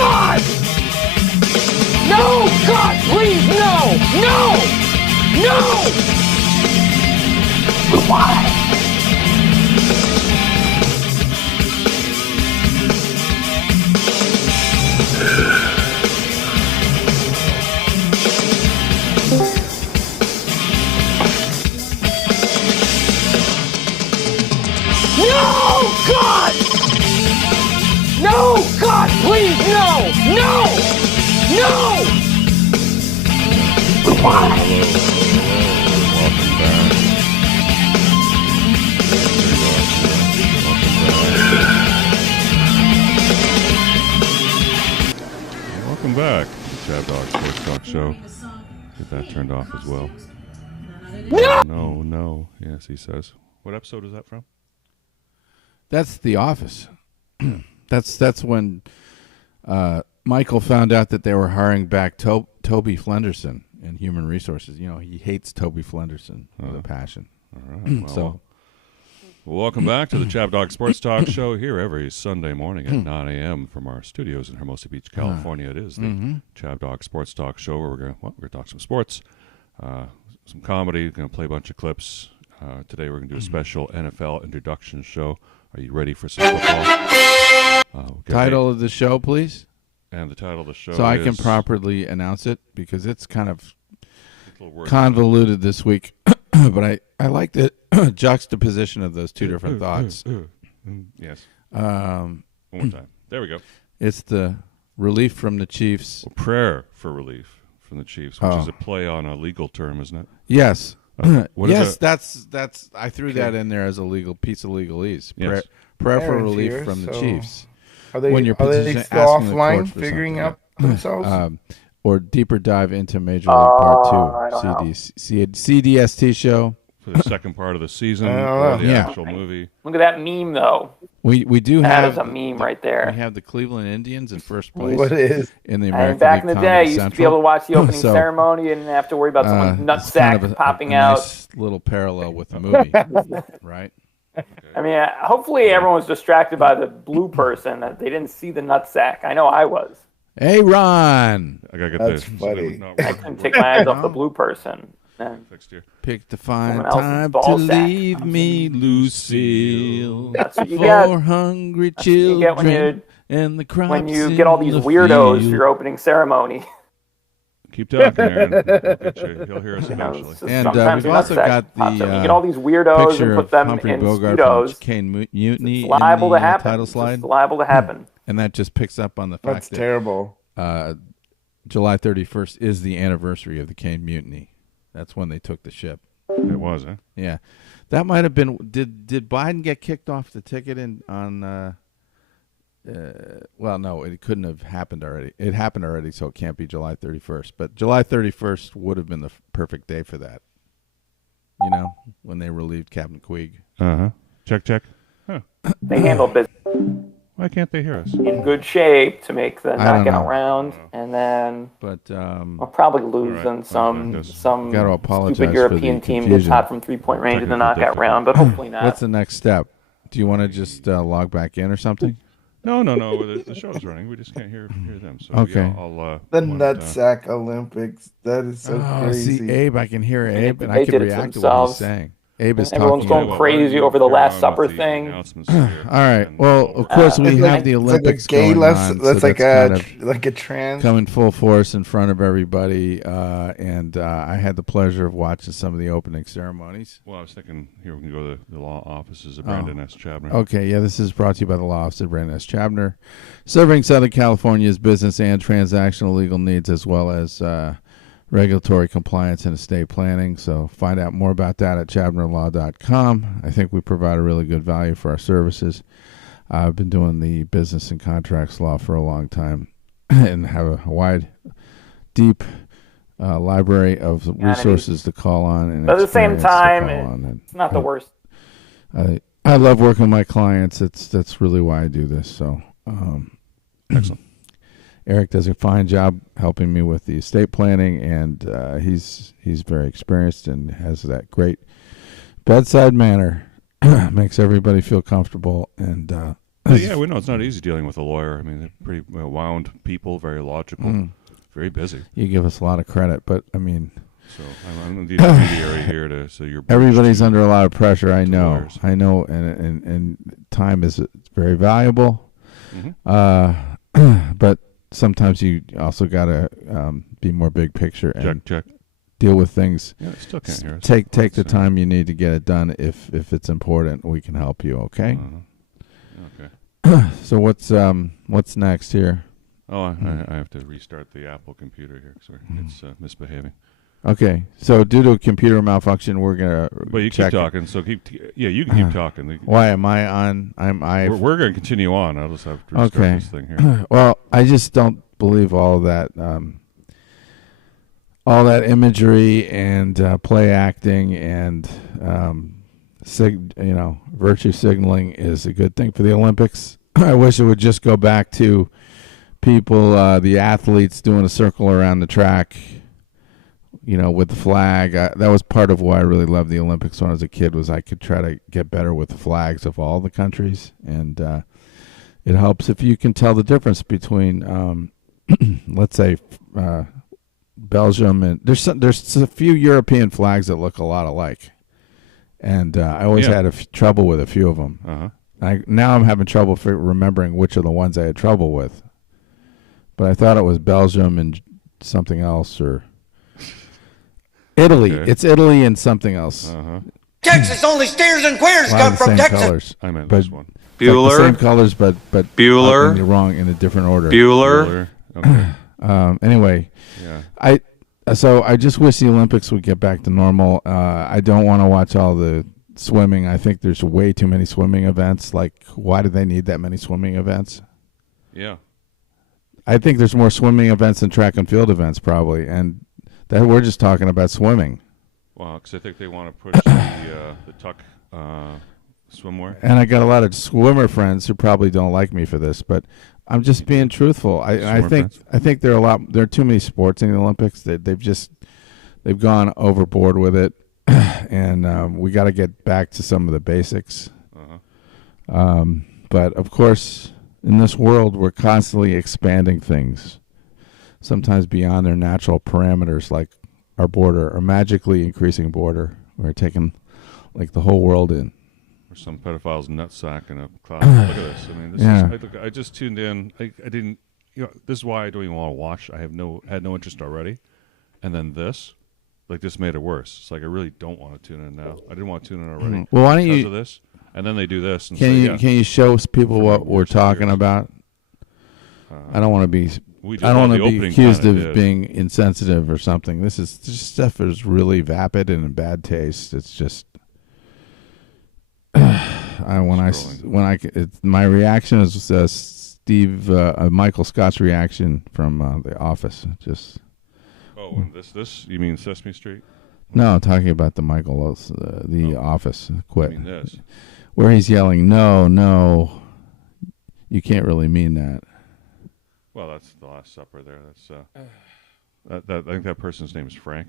God! No! God, please, no! No! No! Why? No! God! No! God, please, no! No! No! Why? Welcome back. ChabDog Sports Talk Show. Get that turned off as well. No, no. Yes, he says. What episode is that from? That's The Office. That's when Michael found out that they were hiring back Toby Flenderson in Human Resources. You know, he hates Toby Flenderson with a passion. All right. Well, Welcome back to the ChabDog Sports Talk Show here every Sunday morning at 9 a.m. from our studios in Hermosa Beach, California. It is the ChabDog Sports Talk Show where we're going to talk some sports, some comedy, going to play a bunch of clips. Today we're going to do a special NFL introduction show. Are you ready for some football? title of the show, please. And the title of the show So I is, can properly announce it because it's kind of convoluted this week. But I like the juxtaposition of those two different thoughts. Yes. One more time. There we go. It's the relief from the Chiefs. Well, prayer for relief from the Chiefs, which is a play on a legal term, isn't it? Yes. What yes, is that's. I threw that in there as a legal piece of legalese. Yes. Prayer for Parents relief here, from the so Chiefs. Are they, when you're are they petition- still asking the offline court for figuring something. out themselves? Or deeper dive into Major League Part 2, CDST Show. For the second part of the season I don't or know. the Yeah. actual movie. Look at that meme, though. We do That have is a meme right there. We have the Cleveland Indians in first place. What is? In the American And back in League the day, Comedy you used Central. to be able to watch the opening So, ceremony and have to worry about someone's it's kind nutsack of popping a out. nice little parallel with the movie, right? I mean, hopefully everyone was distracted by the blue person that they didn't see the nutsack. I know I was. Hey, Ron. I gotta get That's this. funny. I couldn't take my eyes off the blue person. And Fixed here. Pick the fine Someone else's time ball to sack. leave me, Lucille. That's what you For get. hungry That's what you get children and the crops when you in get all these the weirdos for field. your opening ceremony. Keep talking, Aaron. He'll hear us eventually. It's just And sometimes we've your also nutsack got pops up. the You get all these weirdos picture and put of them Humphrey in Bogart Speedos. from Cane Mutiny It's liable in the to happen. title It's slide. just liable to happen. And that just picks up on the fact That's that terrible. July 31st is the anniversary of the Cane Mutiny. That's when they took the ship. It was, huh? Yeah, that might have been. Did Biden get kicked off the ticket on? Well, no, it couldn't have happened already. It happened already, so it can't be July 31st. But July 31st would have been the perfect day for that. You know, when they relieved Captain Queeg. Uh-huh. Check. Huh. They handle business Why can't they hear us? in good shape to make the I don't knockout know. round, and then But we'll probably lose All right. in some Gotta apologize stupid for the European team gets confusion. hot from 3-point range in the Technical knockout round, but hopefully not. what's the next step? Do you want to just log back in or something? No. The show's running. We just can't hear them. So Okay. Yeah, I'll The want, nutsack Olympics. That is so crazy. See, Abe, I can hear Abe, They and I can did it to react to what he's themselves. saying. Abe is Everyone's talking. going crazy over the Last Supper thing. All right. Well, of course, we It's have like- the it's Olympics like a gay going lesson. on. That's so like kind of like a trans. coming full force in front of everybody. And I had the pleasure of watching some of the opening ceremonies. Well, I was thinking here we can go to the law offices of Brandon S. Chabner. Okay, yeah, this is brought to you by the Law Office of Brandon S. Chabner, serving Southern California's business and transactional legal needs, as well as regulatory compliance and estate planning. So find out more about that at chabnerlaw.com. I think we provide a really good value for our services. I've been doing the business and contracts law for a long time and have a wide, deep library of resources to call on. And But at the same experience to time, call on. And it's not the worst. I love working with my clients. That's really why I do this. So, Excellent. Eric does a fine job helping me with the estate planning, and he's very experienced and has that great bedside manner. Makes everybody feel comfortable, and Yeah, we know it's not easy dealing with a lawyer. I mean, they're pretty wound people, very logical, very busy. You give us a lot of credit, but I mean, so I'm the intermediary here to so you're. Everybody's under a lot of pressure. I know, lawyers. and time is very valuable. Mm-hmm. But sometimes you also gotta be more big picture and Check. deal with things. Yeah, I still can't hear us. Take the time you need to get it done. If it's important, we can help you. Okay. Okay. So what's next here? Oh, I have to restart the Apple computer here because it's misbehaving. Okay. So due to a computer malfunction, we're gonna. But you keep talking. So you can keep talking. Why am I on? We're going to continue on. I'll just have to restart this thing here. Well, I just don't believe all that imagery and play acting and virtue signaling is a good thing for the Olympics. I wish it would just go back to people, the athletes doing a circle around the track, with the flag. That was part of why I really loved the Olympics when I was a kid, was I could try to get better with the flags of all the countries. And it helps if you can tell the difference between, let's say, Belgium, and there's a few European flags that look a lot alike. And I always had trouble with a few of them. Now I'm having trouble remembering which are the ones I had trouble with. But I thought it was Belgium and something else, or Italy. Okay. It's Italy and something else. Texas, only steers and queers come from Texas. Colors. I meant this one. Bueller. Like the same colors, but Bueller. You're wrong in a different order. Bueller. Okay. Anyway, So I just wish the Olympics would get back to normal. I don't want to watch all the swimming. I think there's way too many swimming events. Like, why do they need that many swimming events? Yeah. I think there's more swimming events than track and field events, probably, and that we're just talking about swimming. Well, because I think they want to push the tuck swimwear. And I got a lot of swimmer friends who probably don't like me for this, but I'm just being truthful. I think there are too many sports in the Olympics. They've gone overboard with it, and we got to get back to some of the basics. But of course, in this world, we're constantly expanding things, sometimes beyond their natural parameters, like our border, or magically increasing border. We're taking like the whole world in. Or some pedophile's nutsack in a class. Look at this. I mean, this is. I just tuned in. I didn't. This is why I don't even want to watch. I had no interest already, and then this made it worse. It's like I really don't want to tune in now. I didn't want to tune in already. Well, why don't because you? Of this, and then they do this. And can you show people what we're talking about? I don't want to be. I don't want to be accused of being insensitive or something. This stuff is really vapid and in bad taste. It's just. My reaction is Michael Scott's reaction from The Office. Just. Oh, and this you mean Sesame Street? No, I'm talking about the Office. Quit. I mean this. Where he's yelling, no, you can't really mean that. Well, that's the Last Supper there. That's I think that person's name is Frank.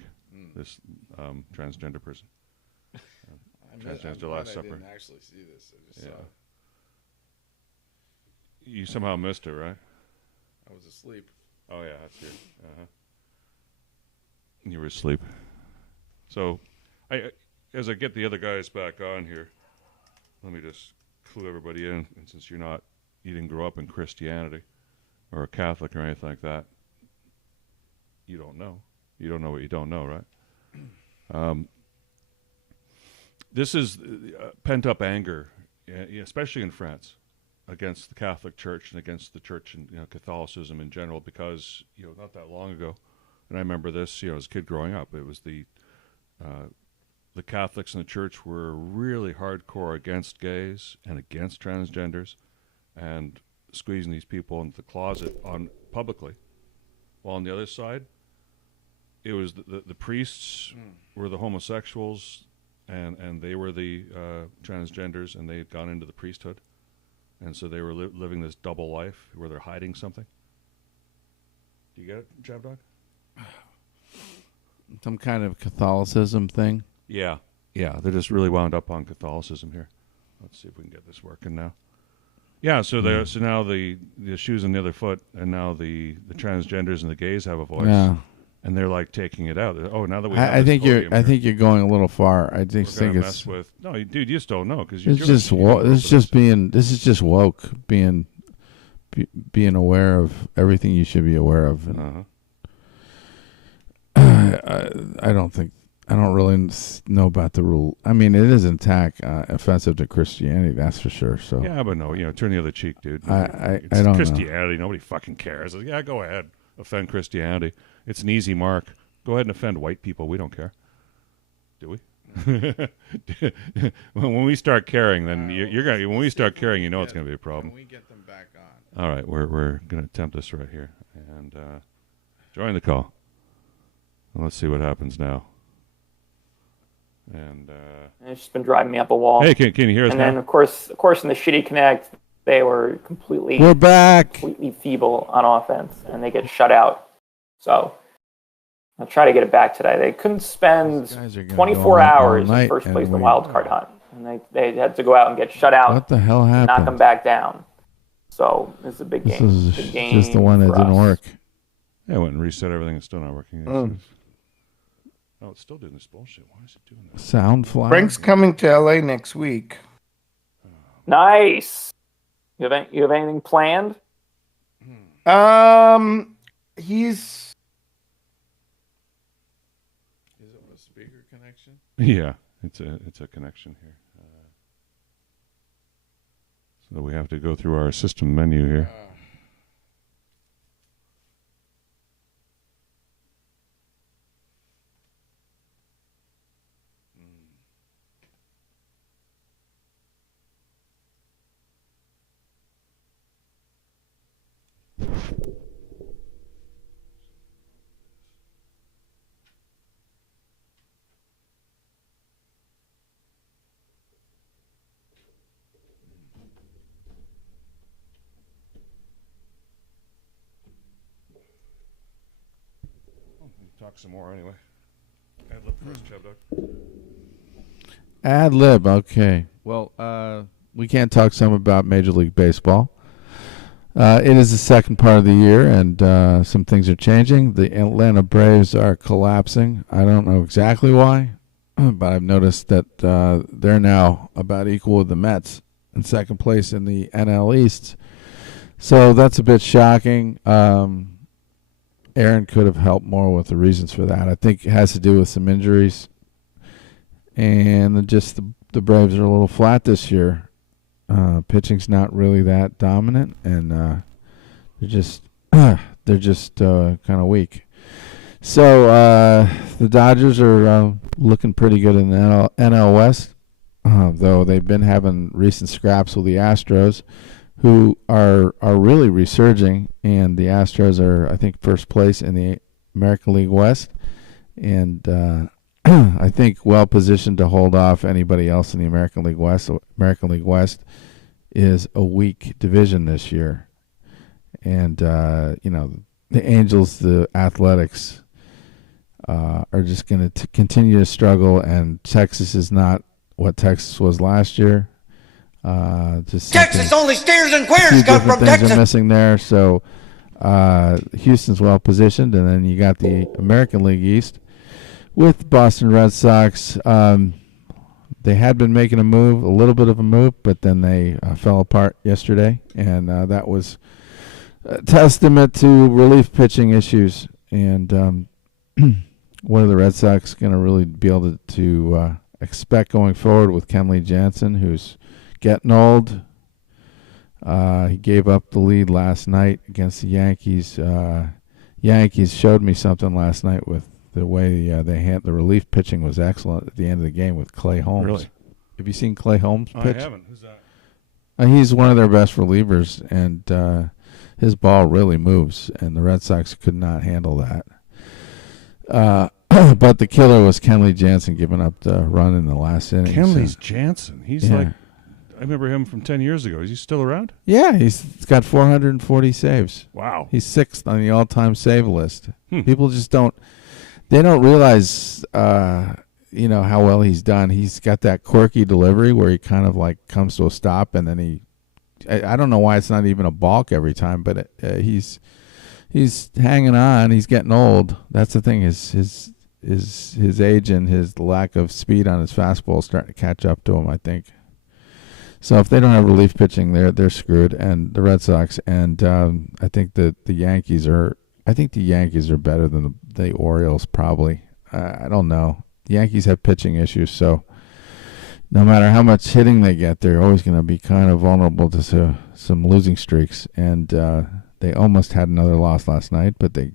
This transgender person. Transgender Last Supper. I didn't actually see this. I just saw it. You somehow missed it, right? I was asleep. Oh yeah, that's good. You were asleep. So, as I get the other guys back on here, let me just clue everybody in. And since you didn't grow up in Christianity or a Catholic or anything like that, you don't know. You don't know what you don't know, right? This is pent-up anger, especially in France, against the Catholic Church and against the Church and Catholicism in general, because not that long ago, and I remember this, as a kid growing up, it was the Catholics and the Church were really hardcore against gays and against transgenders, and squeezing these people into the closet publicly, while on the other side, it was the priests were the homosexuals. And they were the transgenders, and they had gone into the priesthood. And so they were living this double life where they're hiding something. Do you get it, ChabDog? Some kind of Catholicism thing? Yeah. They're just really wound up on Catholicism here. Let's see if we can get this working now. Yeah, so now the shoes on the other foot, and now the transgenders and the gays have a voice, and they're like taking it out. Oh, now that we have I think you're going a little far. I just think it's mess with. No, dude, you just don't know because this is just woke being aware of everything you should be aware of. And I don't really know about the rule. I mean, it is offensive to Christianity, that's for sure. So yeah, but no, turn the other cheek, dude. I don't Christianity. Nobody fucking cares. Yeah, go ahead, offend Christianity. It's an easy mark. Go ahead and offend white people. We don't care, do we? When we start caring, then you're gonna. When we start caring, it's gonna be a problem. When we get them back on. All right, we're gonna attempt this right here and join the call. Let's see what happens now. And it's just been driving me up a wall. Hey, can you hear us? And now? then of course in the shitty connect, they were We're back. completely feeble on offense, and they get shut out. So I'll try to get it back today. They couldn't spend 24 hours in first place in the wild card hunt, and they had to go out and get shut out. What the hell happened? Knock them back down. So this is a big game. This is just the one that didn't work. Yeah, I went and reset everything. It's still not working. Oh, it's still doing this bullshit. Why is it doing that? Sound fly. Frank's coming to LA next week. Nice. You have anything planned? He's. Is it a speaker connection? Yeah, it's a connection here. So we have to go through our system menu here. Talk some more anyway. Ad lib first, ChabDog. Ad lib, okay. Well, we can't talk some about Major League Baseball. It is the second part of the year, and some things are changing. The Atlanta Braves are collapsing. I don't know exactly why, but I've noticed that they're now about equal with the Mets in second place in the NL East. So that's a bit shocking. Aaron could have helped more with the reasons for that. I think it has to do with some injuries, and just the Braves are a little flat this year. Pitching's not really that dominant, and they're just kind of weak. So the Dodgers are looking pretty good in the NL West, though they've been having recent scraps with the Astros, who are really resurging, and the Astros are, I think, first place in the American League West, and I think well positioned to hold off anybody else in the American League West. So American League West is a weak division this year, and the Angels, the Athletics, are just going to continue to struggle, and Texas is not what Texas was last year. Texas only steers and queers come from things Texas. are missing there, so Houston's well positioned, and then you got the American League East with Boston Red Sox. They had been making a little bit of a move, but then they fell apart yesterday, and that was a testament to relief pitching issues. And what are the Red Sox going to really be able to expect going forward with Kenley Jansen, who's getting old? He gave up the lead last night against the Yankees. Yankees showed me something last night with the way they had the relief pitching was excellent at the end of the game with Clay Holmes. Really? Have you seen Clay Holmes pitch? I haven't. Who's that? He's one of their best relievers, and his ball really moves, and the Red Sox could not handle that. But the killer was Kenley Jansen giving up the run in the last inning. Kenley Jansen. He's Yeah. like, I remember him from 10 years ago. Is he still around? Yeah, he's got 440 saves. Wow. He's sixth on the all-time save list. People just don't realize, how well he's done. He's got that quirky delivery where he kind of like comes to a stop and then he I don't know why it's not even a balk every time, but he's hanging on. He's getting old. That's the thing. His age and his lack of speed on his fastball is starting to catch up to him, I think. So if they don't have relief pitching, they're screwed. And the Red Sox, and I think the Yankees are. I think the Yankees are better than the Orioles, probably. I don't know. The Yankees have pitching issues, so no matter how much hitting they get, they're always going to be kind of vulnerable to some losing streaks. And they almost had another loss last night, but they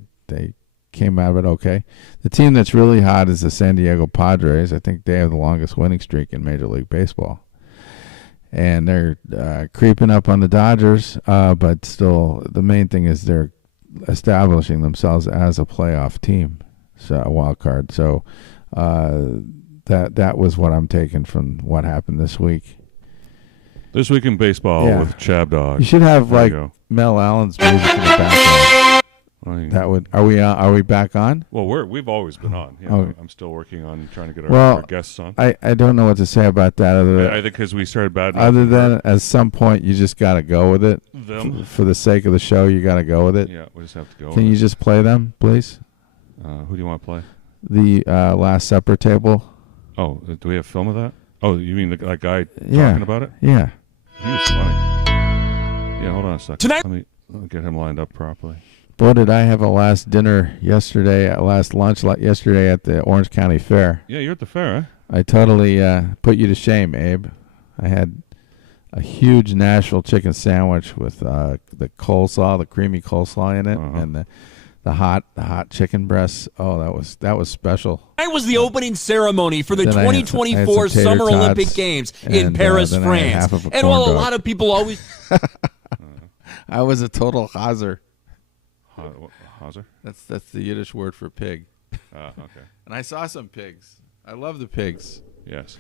came out of it okay. The team that's really hot is the San Diego Padres. I think they have the longest winning streak in Major League Baseball. And they're creeping up on the Dodgers, but still the main thing is they're establishing themselves as a playoff team, so a wild card. So that was what I'm taking from what happened this week. This week in baseball with ChabDog. You should have Mel Allen's music in the background. That would. Are we back on? Well, we've always been on. Yeah, I'm still working on trying to get our guests on. I don't know what to say about that. I think because we started bad. Other than at some point you just got to go with it. For the sake of the show, you got to go with it. Yeah, we just have to go. Can you just play them, please? Who do you want to play? The Last Supper table. Oh, do we have film of that? Oh, you mean that guy talking about it? Yeah. He was funny. Yeah, hold on a second. Let me get him lined up properly. Boy, did I have a last lunch yesterday at the Orange County Fair. Yeah, you're at the fair, eh? I totally put you to shame, Abe. I had a huge Nashville chicken sandwich with the coleslaw, the creamy coleslaw in it, and the hot chicken breasts. Oh, that was special. That was the opening ceremony for the 2024 Summer Olympic Games in Paris, France. And while a lot of people always... I was a total hazer. Hazer? That's the Yiddish word for pig. Okay. And I saw some pigs. I love the pigs. Yes.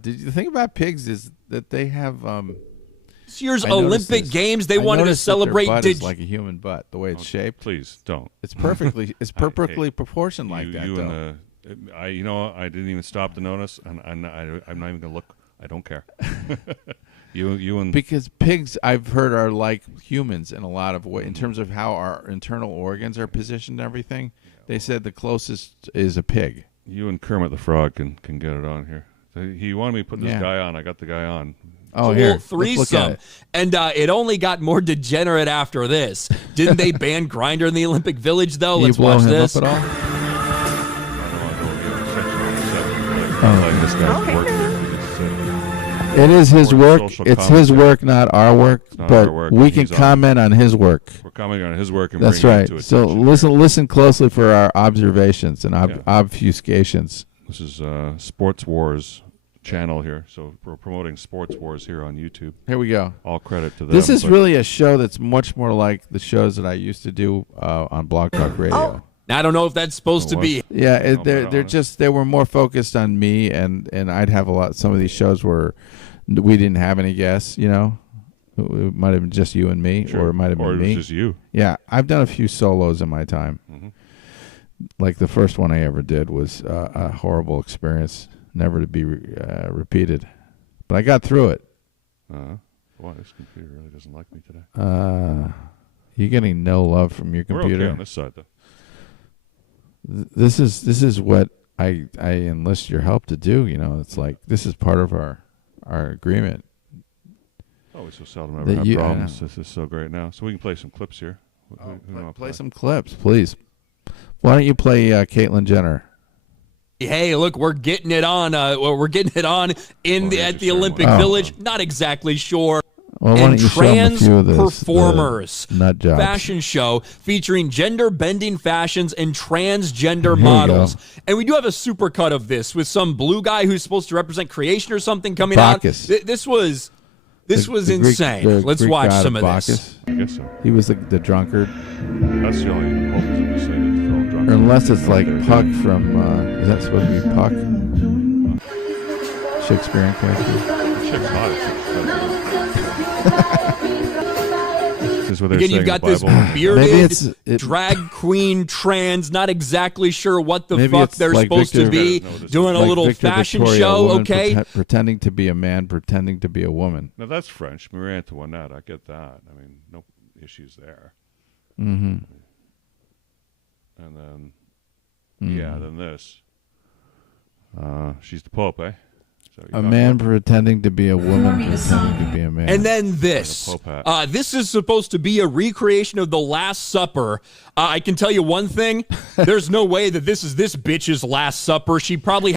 Did you think about pigs is that they have this year's Olympic Games, they wanted to celebrate. Their butt is like a human butt, the way it's shaped. Please don't. It's perfectly proportioned like that. Though. I didn't even stop to notice, and I'm not even gonna look. I don't care. You and because pigs, I've heard, are like humans in a lot of ways in terms of how our internal organs are positioned and everything. They said the closest is a pig. You and Kermit the Frog can get it on here. He wanted me to put this guy on. I got the guy on. Oh, here. Threesome. And it only got more degenerate after this. Didn't they ban Grindr in the Olympic Village, though? Let's watch this. Up at all? This guy's working. It is his work. It's his work, not our work. But we can comment on his work. We're commenting on his work. And that's right. So listen closely for our observations and obfuscations. This is Sports Wars channel here. So we're promoting Sports Wars here on YouTube. Here we go. All credit to them. This is really a show that's much more like the shows that I used to do on Blog Talk Radio. Oh. I don't know if that's supposed to be. Yeah, they were more focused on me, and I'd have some of these shows where we didn't have any guests, you know. It might have been just you and me, or it might have been me. Or it was just you. Yeah, I've done a few solos in my time. Mm-hmm. Like the first one I ever did was a horrible experience, never to be repeated. But I got through it. Boy, this computer really doesn't like me today. You're getting no love from your computer. We're okay on this side, though. This is what I enlist your help to do. You know, it's like this is part of our agreement. Oh, we so seldom ever have problems. This is so great now. So we can play some clips here. Play some clips, please. Why don't you play Caitlyn Jenner? Hey, look, we're getting it on. We're getting it on at the Olympic Village. Not exactly sure. Well, why don't you show them a few of this, performers nut jobs. Fashion show featuring gender-bending fashions and transgender models. And we do have a supercut of this with some blue guy who's supposed to represent creation or something coming Bacchus. out. This was insane. Let's watch some of this. I guess so. He was the drunkard. That's the only hope that we say that they're all drunk. Or unless it's like Puck from, is that supposed to be Puck? Shakespearean character. Chick's hot. This is is what they're Again, saying you've got in the this Bible. bearded drag queen trans, not exactly sure what the fuck they're like supposed to be, doing a little Victor fashion Victoria, show, okay? Pretending to be a man, pretending to be a woman. Now, that's French. Marie Antoinette, I get that. I mean, no issues there. Mm-hmm. And then, then this. She's the Pope, eh? So a man pretending to be a woman, pretending to be a man. And then this. This is supposed to be a recreation of The Last Supper. I can tell you one thing. There's no way that this is this bitch's Last Supper. She probably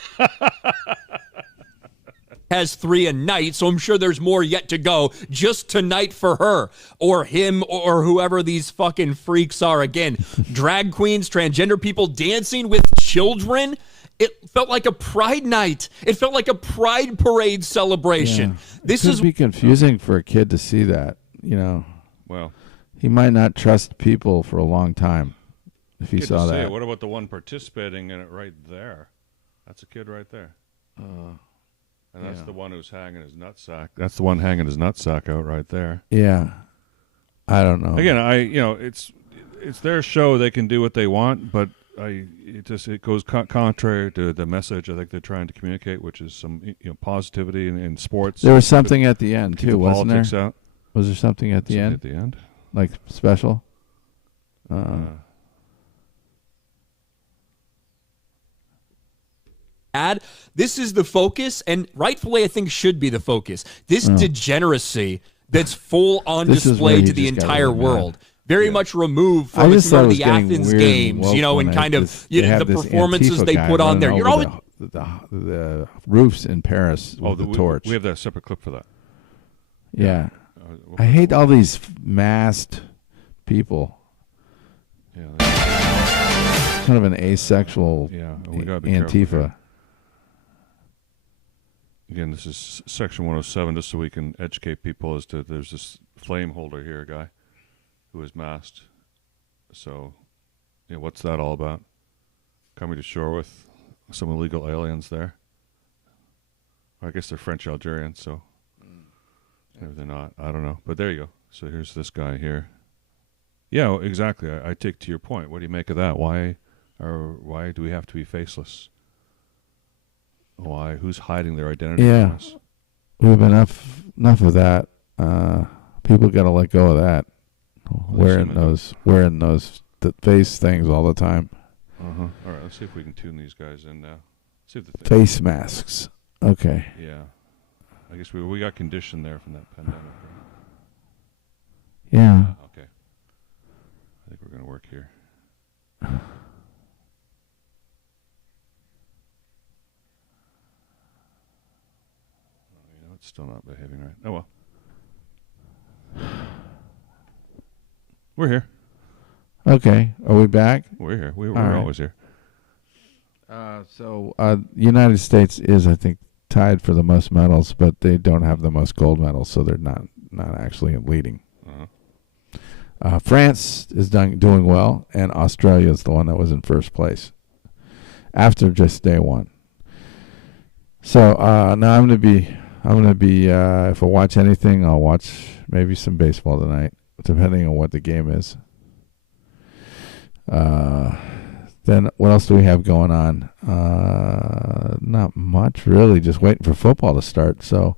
has 3 a night, so I'm sure there's more yet to go just tonight for her or him or whoever these fucking freaks are. Again, drag queens, transgender people dancing with children. It felt like a pride night. It felt like a pride parade celebration. Yeah. This could be confusing for a kid to see that, you know. Well, he might not trust people for a long time if he saw that. What about the one participating in it right there? That's a kid right there. And that's the one who's hanging his nutsack. That's the one hanging his nutsack out right there. Yeah. I don't know. Again, it's their show. They can do what they want, but it goes contrary to the message I think they're trying to communicate, which is some positivity in sports. There was something at the end too, wasn't there? Out. Was there something at the end? At the end, like special. This is the focus, and rightfully I think should be the focus. This degeneracy that's full on display to the entire world. Very much removed from the Athens games, and kind of the performances they put on there. You're always the roofs in Paris with the torch. We have that separate clip for that. Yeah. I hate all these masked people. Yeah, kind of an asexual Antifa. Again, this is Section 107, just so we can educate people as to there's this flame holder here, guy, who is masked. So, what's that all about? Coming to shore with some illegal aliens there. I guess they're French Algerians, so maybe they're not. I don't know. But there you go. So here's this guy here. Yeah, exactly. I take to your point. What do you make of that? Why do we have to be faceless? Why? Who's hiding their identity from us? We've enough of that. People got to let go of that. Wearing those face things all the time. All right, let's see if we can tune these guys in now. See if the face masks. Okay. Yeah, I guess we got conditioned there from that pandemic. Right? Yeah. Okay. I think we're gonna work here. It's still not behaving right. Oh well. We're here. Okay. Are we back? We're here. We're always here. So United States is, I think, tied for the most medals, but they don't have the most gold medals, so they're not actually leading. France is doing well, and Australia is the one that was in first place after just day one. So now I'm gonna be if I watch anything, I'll watch maybe some baseball tonight, depending on what the game is. Then what else do we have going on? Not much, really. Just waiting for football to start. So,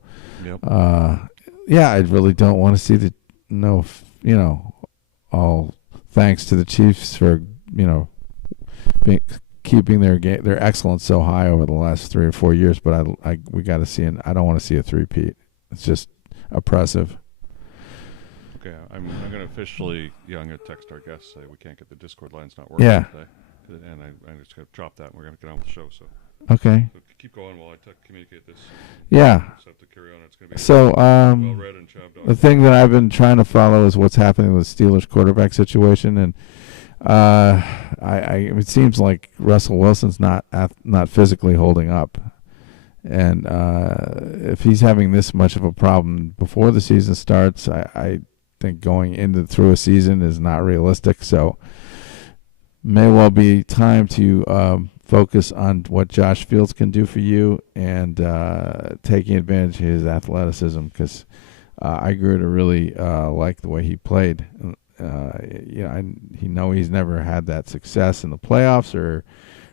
I really don't want to see all thanks to the Chiefs for keeping their excellence so high over the last 3 or 4 years. But we got to see I don't want to see a three-peat. It's just oppressive. Okay, I'm going to officially, I'm going to text our guests, say we can't get the Discord lines not working today. And I'm just going to drop that and we're going to get on with the show. So okay. So keep going while I communicate this. Yeah. Have to carry on. It's going to be so well read and ChabDog. The thing that I've been trying to follow is what's happening with Steelers quarterback situation, and it seems like Russell Wilson's not physically holding up. And if he's having this much of a problem before the season starts, I think going through a season is not realistic. So may well be time to focus on what Josh Fields can do for you and taking advantage of his athleticism, because I grew to really like the way he played. He's never had that success in the playoffs or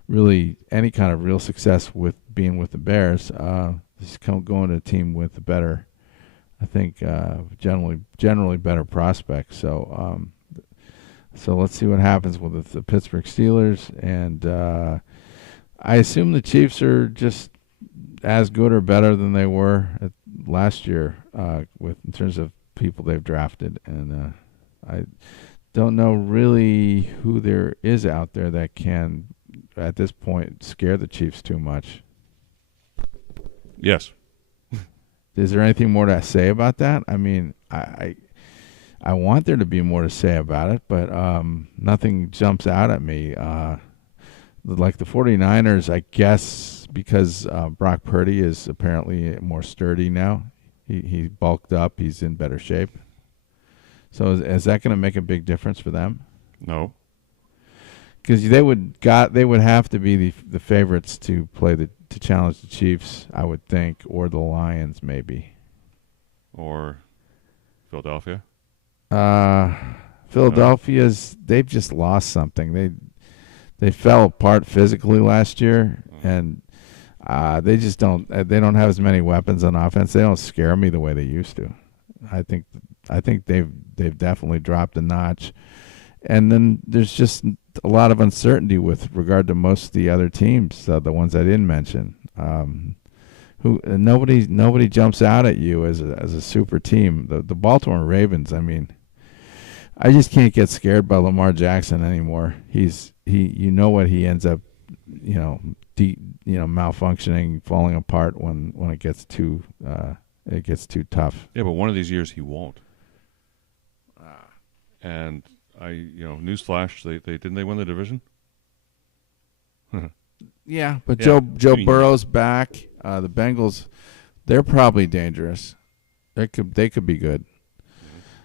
really any kind of real success with being with the Bears. He's going to a team with a better, I think, generally better prospects. So let's see what happens with the Pittsburgh Steelers. And I assume the Chiefs are just as good or better than they were last year in terms of people they've drafted. And I don't know really who there is out there that can, at this point, scare the Chiefs too much. Yes. Is there anything more to say about that? I mean, I want there to be more to say about it, but nothing jumps out at me. Like the 49ers, I guess, because Brock Purdy is apparently more sturdy now. He bulked up. He's in better shape. So is that going to make a big difference for them? No. Because they would have to be the favorites to challenge the Chiefs, I would think, or the Lions maybe, or Philadelphia. Philadelphia's they've just lost something. They fell apart physically last year, and they just don't. They don't have as many weapons on offense. They don't scare me the way they used to. I think they've definitely dropped a notch. And then there's just a lot of uncertainty with regard to most of the other teams, the ones I didn't mention. Nobody jumps out at you as a super team. The Baltimore Ravens. I mean, I just can't get scared by Lamar Jackson anymore. You know what he ends up, malfunctioning, falling apart when it gets too tough. Yeah, but one of these years he won't. And newsflash, they win the division? Yeah, but Joe Burrow's back. The Bengals, they're probably dangerous. They could be good.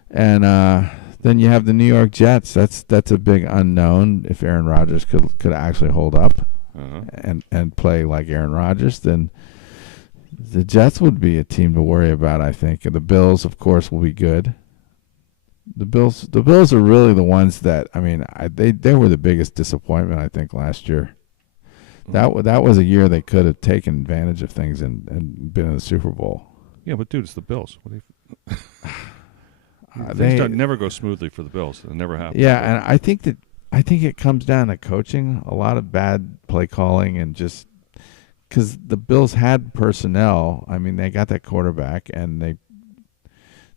And then you have the New York Jets. That's a big unknown. If Aaron Rodgers could actually hold up and play like Aaron Rodgers, then the Jets would be a team to worry about, I think. And the Bills, of course, will be good. The Bills are really the ones that, I mean, they were the biggest disappointment, I think, last year. That was a year they could have taken advantage of things and been in the Super Bowl. Yeah, but dude, it's the Bills. What do you? Things never go smoothly for the Bills. It never happens. Yeah, and I think it comes down to coaching, a lot of bad play calling, and just because the Bills had personnel. I mean, they got that quarterback, and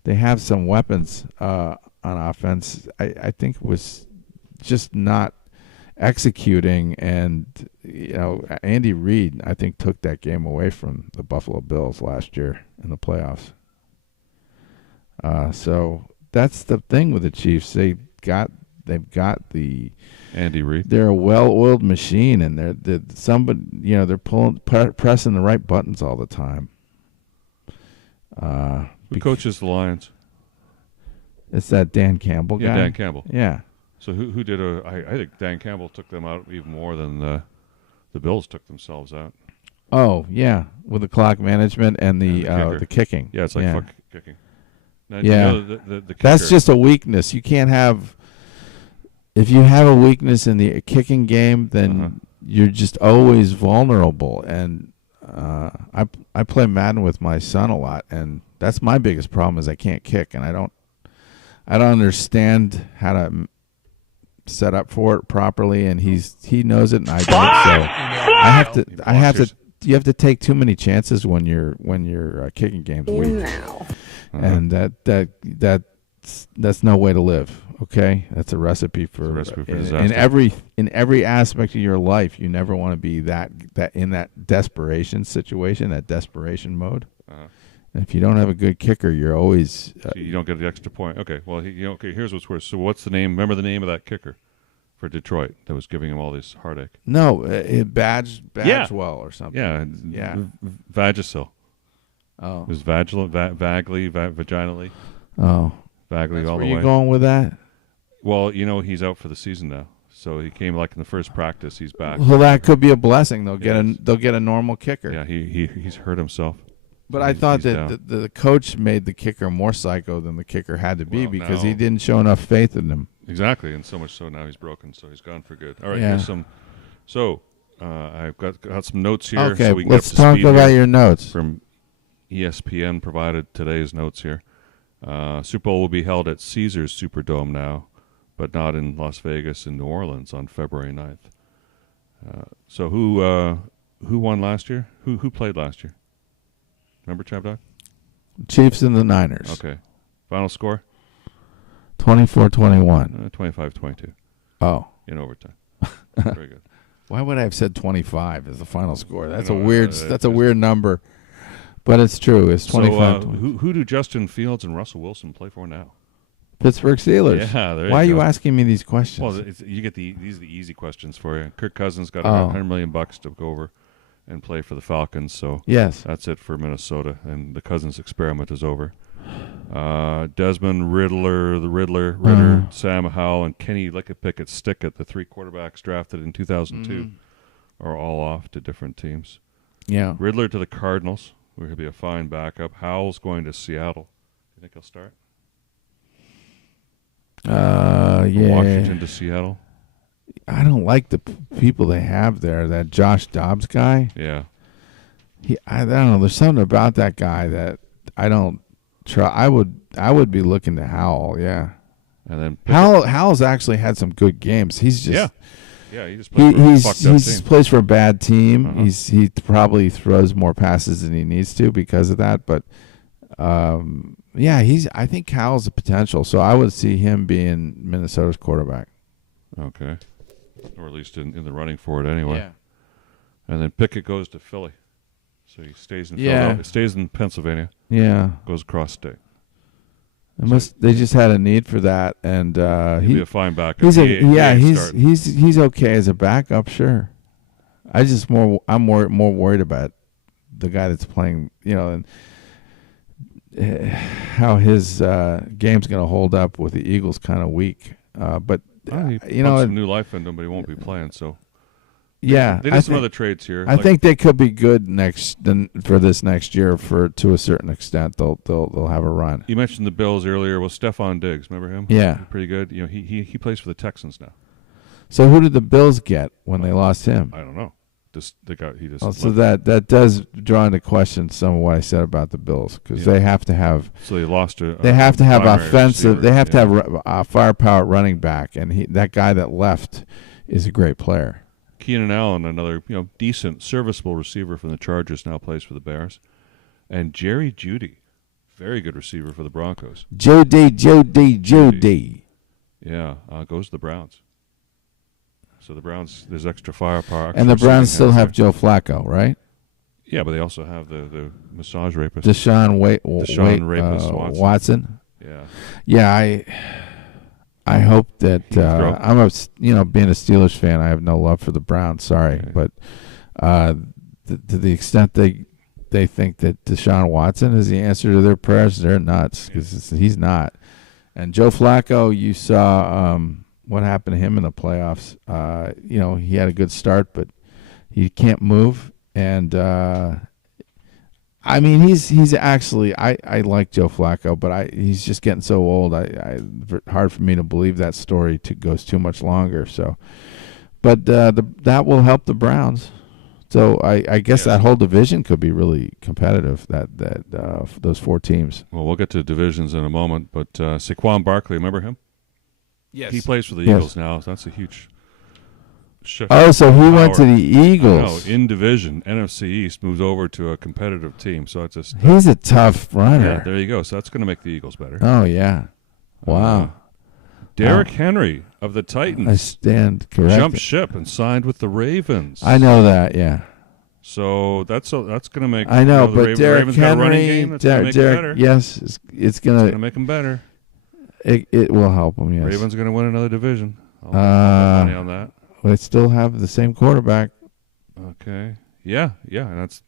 they have some weapons on offense. I think it was just not executing, and Andy Reid, I think, took that game away from the Buffalo Bills last year in the playoffs. So that's the thing with the Chiefs. They've got the Andy Reid. They're a well-oiled machine, and they're pressing the right buttons all the time. Who coaches the Lions? It's that Dan Campbell guy. Yeah, Dan Campbell. Yeah. So who did I think Dan Campbell took them out even more than the Bills took themselves out. Oh yeah, with the clock management and the kicking. Yeah, it's like fuck kicking. Now, yeah, the kicker, that's just a weakness. You can't have. If you have a weakness in the kicking game, then you're just always vulnerable. And I play Madden with my son a lot, and that's my biggest problem is I can't kick, and I don't understand how to set up for it properly, and he knows it, and I don't. So you have to take too many chances when you're kicking games weak. And that's no way to live. Okay, that's a recipe for disaster. in every aspect of your life. You never want to be that in that desperation situation, that desperation mode. And if you don't have a good kicker, you're always so you don't get the extra point. Okay, well, here's what's worse. So what's the name? Remember the name of that kicker for Detroit that was giving him all this heartache? No, Badgewell or something. Yeah. Vagisil. Oh, it was vaginally. Oh, Bagley all the way. Where you going with that? Well, he's out for the season now, so he came like in the first practice. He's back. Well, that could be a blessing. They'll get a normal kicker. Yeah, he's hurt himself. But I thought that the coach made the kicker more psycho than the kicker had to be because he didn't show enough faith in him. Exactly, and so much so now he's broken, so he's gone for good. All right, here's some. So I've got some notes here. Okay, so we can let's get up to talk about your notes. From ESPN provided today's notes here. Super Bowl will be held at Caesars Superdome now, but not in Las Vegas and New Orleans on February 9th. So who won last year? Who played last year? Remember, ChabDog? Chiefs and the Niners. Okay. Final score? 24-21. 25-22. Oh. In overtime. Very good. Why would I have said 25 as the final score? That's a weird number. But it's true. It's 25. So, who do Justin Fields and Russell Wilson play for now? Pittsburgh Steelers. Yeah, there you Why go. are you asking me these questions? Well, you get these are the easy questions for you. Kirk Cousins got $100 million to go over and play for the Falcons. So yes, that's it for Minnesota, and the Cousins experiment is over. Desmond Ritter, Sam Howell, and Kenny Pickett-Stickett, the 3 quarterbacks drafted in 2002, are all off to different teams. Yeah, Riddler to the Cardinals, where he'll be a fine backup. Howell's going to Seattle. You think he'll start? Yeah. Washington to Seattle. I don't like the people they have there. That Josh Dobbs guy. Yeah. I don't know. There's something about that guy that I don't try. I would be looking to Howell. Yeah. And then Howell's actually had some good games. He's just he just plays for a fucked up team. Plays for a bad team. He probably throws more passes than he needs to because of that. But I think Howell's a potential. So I would see him being Minnesota's quarterback. Okay. Or at least in the running for it anyway. Yeah. And then Pickett goes to Philly. So he stays in Philadelphia. Stays in Pennsylvania. Yeah. Goes across state. They just had a need for that, and he'd be a fine backup. He's okay as a backup, sure. I'm more worried about the guy that's playing, and how his game's going to hold up with the Eagles kind of weak. But he some new life into him, but he won't be playing. So yeah, they did some other trades here. I think they could be good for this next year. To a certain extent, they'll have a run. You mentioned the Bills earlier. Well, Stephon Diggs, remember him? Yeah, pretty good. He plays for the Texans now. So who did the Bills get when they lost him? I don't know. So that does draw into question some of what I said about the Bills because they have to have. So they lost. They have to have offensive. Receiver. They have to have a firepower running back, and that guy that left is a great player. Keenan Allen, another decent, serviceable receiver from the Chargers, now plays for the Bears, and Jerry Jeudy, very good receiver for the Broncos. Jeudy. Yeah, goes to the Browns. So the Browns, there's extra firepower. And the Browns still have Joe Flacco, right? Yeah, but they also have the massage rapist. Deshaun rapist Watson. Yeah. Yeah, I hope that being a Steelers fan, I have no love for the Browns. Sorry, but to the extent they think that Deshaun Watson is the answer to their prayers, they're nuts because he's not. And Joe Flacco, you saw what happened to him in the playoffs. He had a good start, but he can't move. And he's actually I like Joe Flacco, but he's just getting so old. Hard for me to believe that story goes too much longer. So, but that will help the Browns. So I guess that whole division could be really competitive. Those 4 teams. Well, we'll get to divisions in a moment, but Saquon Barkley, remember him? Yes. He plays for the Eagles now. So that's a huge shift. Oh, so he went to the Eagles. No, in division, NFC East moves over to a competitive team. So it's just he's a tough runner. Yeah, there you go. So that's going to make the Eagles better. Oh yeah, wow. Derrick Henry of the Titans. I stand corrected. Jumped ship and signed with the Ravens. I know that. Yeah. So that's going to make. I know, but Derrick Henry, got a running game. That's going to make it better. Yes, it's going to make him better. It will help them. Yes. Ravens going to win another division. I'll bet money on that. They still have the same quarterback. Okay. Yeah, and that's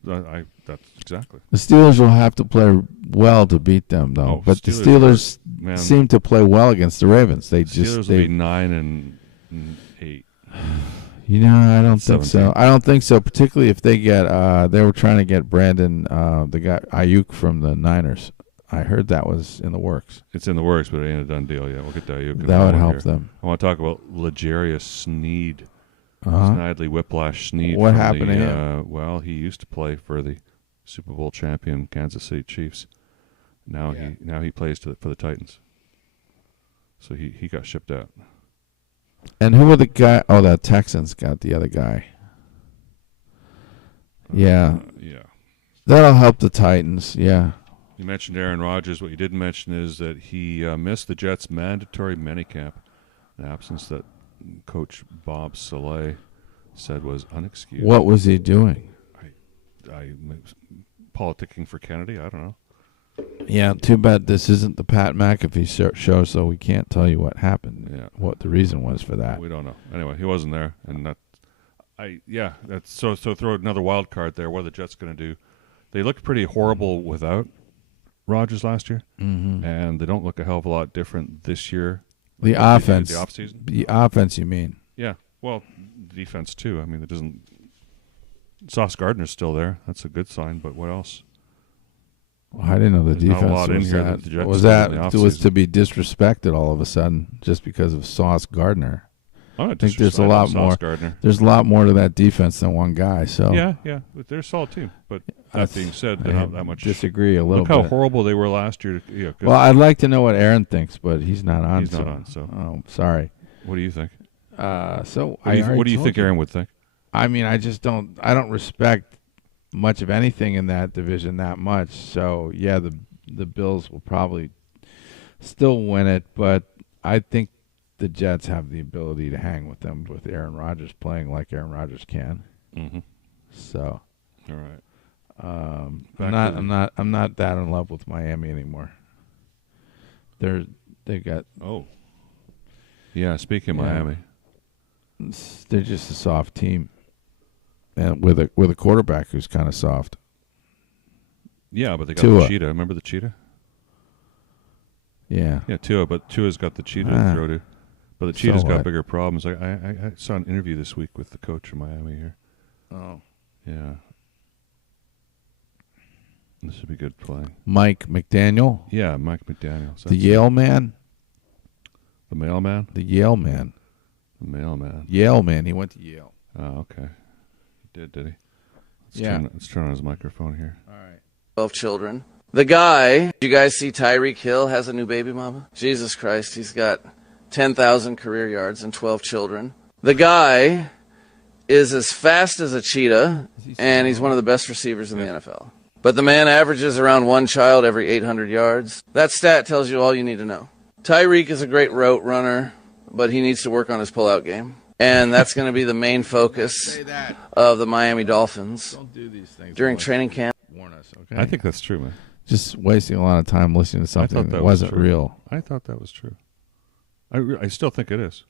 exactly. The Steelers will have to play well to beat them, though. But the Steelers seem to play well against the Ravens. Steelers will be 9-8. I don't think 17. so. I don't think so, particularly if they get they were trying to get Brandon, the guy Ayuk from the Niners. I heard that was in the works. It's in the works, but it ain't a done deal yet. We'll get to Ayuk. That would help them. I want to talk about L'Jarius Sneed. Snidely Whiplash Sneed. What happened to him? Well, he used to play for the Super Bowl champion Kansas City Chiefs. Now he plays for the Titans. So he got shipped out. And who were the guy? Oh, the Texans got the other guy. Yeah. Yeah. That'll help the Titans. Yeah. You mentioned Aaron Rodgers. What you didn't mention is that he missed the Jets' mandatory minicamp, an absence that Coach Bob Saleh said was unexcused. What was he doing? I politicking for Kennedy? I don't know. Yeah, too bad this isn't the Pat McAfee show, so we can't tell you what happened. Yeah. What the reason was for that. We don't know. Anyway, he wasn't there, and that's so throw another wild card there. What are the Jets going to do? They looked pretty horrible without Rodgers last year, and they don't look a hell of a lot different this year. The offense, the offseason. The offense, you mean? Yeah. Well, the defense too. I mean, it doesn't. Sauce Gardner's still there. That's a good sign. But what else? Well, I didn't know the There's not a defense lot in was here that. that the Jets Was did in that the was offseason. to be disrespected all of a sudden just because of Sauce Gardner? I think there's a lot more. Gardner. There's a lot more to that defense than one guy. So Yeah, but they're a solid team. But that being said, they're not that much. Disagree a little Look how bit. horrible they were last year. Yeah. Well, I'd like to know what Aaron thinks, but he's not on. He's not on. So, oh, sorry. What do you think? So What do you think Aaron would think? I mean, I don't respect much of anything in that division that much. So yeah, the Bills will probably still win it, but I think the Jets have the ability to hang with them with Aaron Rodgers playing like Aaron Rodgers can. Mm-hmm. So, all right. I'm not that in love with Miami anymore. They got. Oh. Yeah. Speaking of Miami, they're just a soft team, and with a quarterback who's kind of soft. Yeah, but they got Tua. the cheetah. Remember the cheetah? Yeah. Yeah, Tua, but Tua's got the cheetah to throw to. But the cheetah's got what? bigger problems. I saw an interview this week with the coach of Miami here. Oh. Yeah. This would be good playing. Mike McDaniel. Yeah, Mike McDaniel. The Yale man. The mailman? The Yale man. The mailman. Yale man. He went to Yale. Oh, okay. He did he? Let's turn on his microphone here. All right. 12 children. The guy, you guys see Tyreek Hill has a new baby mama? Jesus Christ, he's got 10,000 career yards and 12 children. The guy is as fast as a cheetah, and he's one of the best receivers in the NFL. But the man averages around one child every 800 yards. That stat tells you all you need to know. Tyreek is a great route runner, but he needs to work on his pullout game. And that's going to be the main focus of the Miami Dolphins Don't do these things during training camp. Warn us, okay? I think that's true, man. Just wasting a lot of time listening to something that was wasn't true. real. I thought that was true. I still think it is.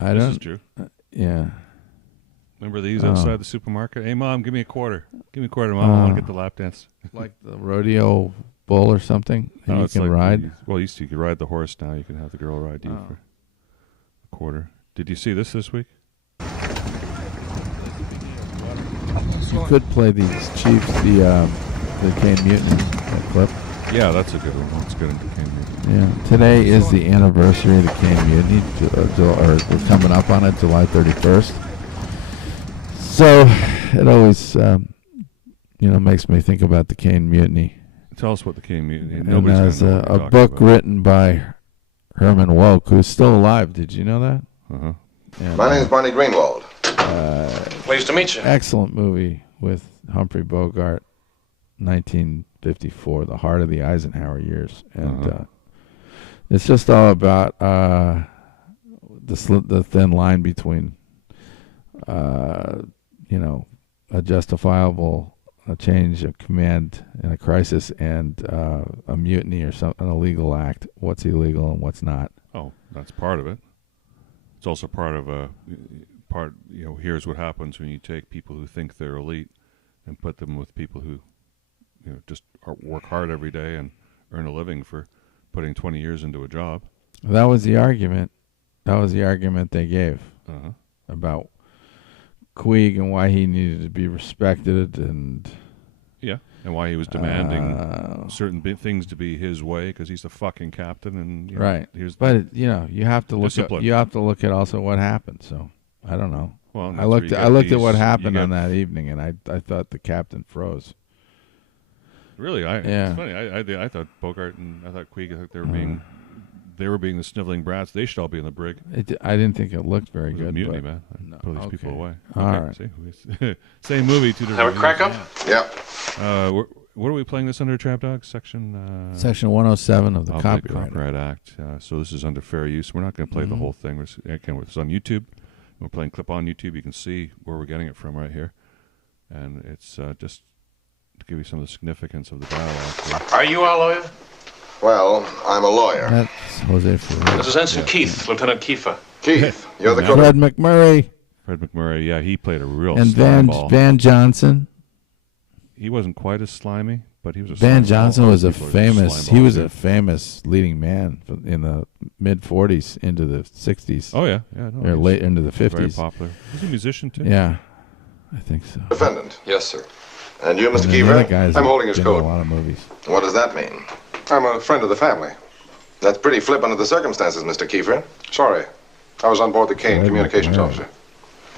I This don't. is true. Yeah. Remember these outside the supermarket? Hey, Mom, give me a quarter. Give me a quarter, Mom. I want to get the lap dance. Like the rodeo bull or something that you it's can like ride. you used to. You could ride the horse. Now you can have the girl ride you for a quarter. Did you see this week? You could play these Chiefs, the Cane Mutiny clip. Yeah, that's a good one. Let's get into Cane Mutiny. Yeah. Today is the anniversary of the Cane Mutiny, or we're coming up on it, July 31st. So it always, makes me think about the Cane Mutiny. Tell us what the Cane Mutiny. And Nobody's there's gonna know what a you're book talking about. written by Herman Wouk, who's still alive. Did you know that? Uh-huh. And, My name's Barney Greenwald. Pleased to meet you. excellent movie with Humphrey Bogart, 1954, The Heart of the Eisenhower Years. And it's just all about the thin line between, a justifiable change of command in a crisis and a mutiny or an illegal act. What's illegal and what's not. Oh, that's part of it. It's also part of here's what happens when you take people who think they're elite and put them with people who, just work hard every day and earn a living for putting 20 years into a job. That was the argument. That was the argument they gave Uh-huh. about Queeg and why he needed to be respected and and why he was demanding certain things to be his way because he's the fucking captain and right. But you have to look at also what happened. So I don't know. Well, I looked at what happened on that evening, and I thought the captain froze. Really, it's funny. I thought Bogart and I thought Queeg, they were being the sniveling brats. They should all be in the brig. I didn't think it looked very good. Mutiny, man. Pull these people away. All right. See? Same movie, two different. Have a crack up? Yeah. What are we playing this under, ChabDog? Section 107 of the Copyright Act. So this is under fair use. We're not going to play the whole thing. It's on YouTube. We're playing clip on YouTube. You can see where we're getting it from right here, and it's just to give you some of the significance of the dialogue. Are you our lawyer? Well, I'm a lawyer. That's Jose Ferrer. This is Ensign Keith, Lieutenant Kiefer. Keith, you're the Fred McMurray. Fred McMurray, yeah, he played a real and Van Johnson. He wasn't quite as slimy, but he was a Van Johnson was a famous leading man in the mid 40s into the 60s. Oh yeah, or late into the 50s. Very popular. He's a musician too. Yeah, I think so. Defendant. Yes, sir. And you, Mr. Kiefer? I'm holding his coat. A lot of movies. What does that mean? I'm a friend of the family. That's pretty flip under the circumstances, Mr. Kiefer. Sorry. I was on board the Kane, communications officer.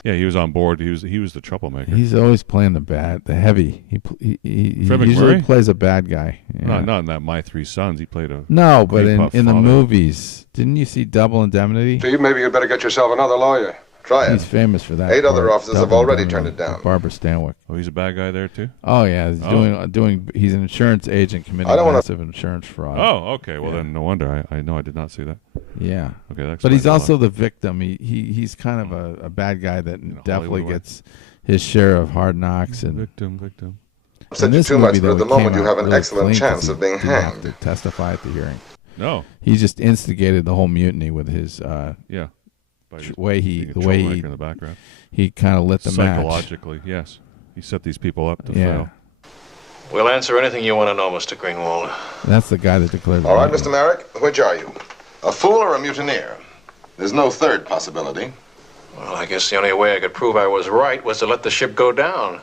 Yeah, he was on board. He was the troublemaker. He's always playing the heavy. He usually plays a bad guy. Yeah. Not in that My Three Sons. He played a but in the movies. Didn't you see Double Indemnity? Steve, maybe you'd better get yourself another lawyer. Try it. He's famous for that. 8 other officers have already turned it down. Barbara Stanwyck. Oh, he's a bad guy there too? Oh yeah, he's doing. He's an insurance agent committing massive insurance fraud. Oh, okay. Well then, no wonder. I know I did not see that. Yeah. Okay, but he's also the victim. He's kind of a bad guy that definitely gets his share of hard knocks and victim. Said you too much, but at the moment you have an excellent chance of being hanged. To testify at the hearing. No. He just instigated the whole mutiny with his the way he in the background. He kind of lit the match. Psychologically, yes. He set these people up to fail. We'll answer anything you want to know, Mr. Greenwald. That's the guy that declared. All right, Mr. Merrick, which are you? A fool or a mutineer? There's no third possibility. Well, I guess the only way I could prove I was right was to let the ship go down.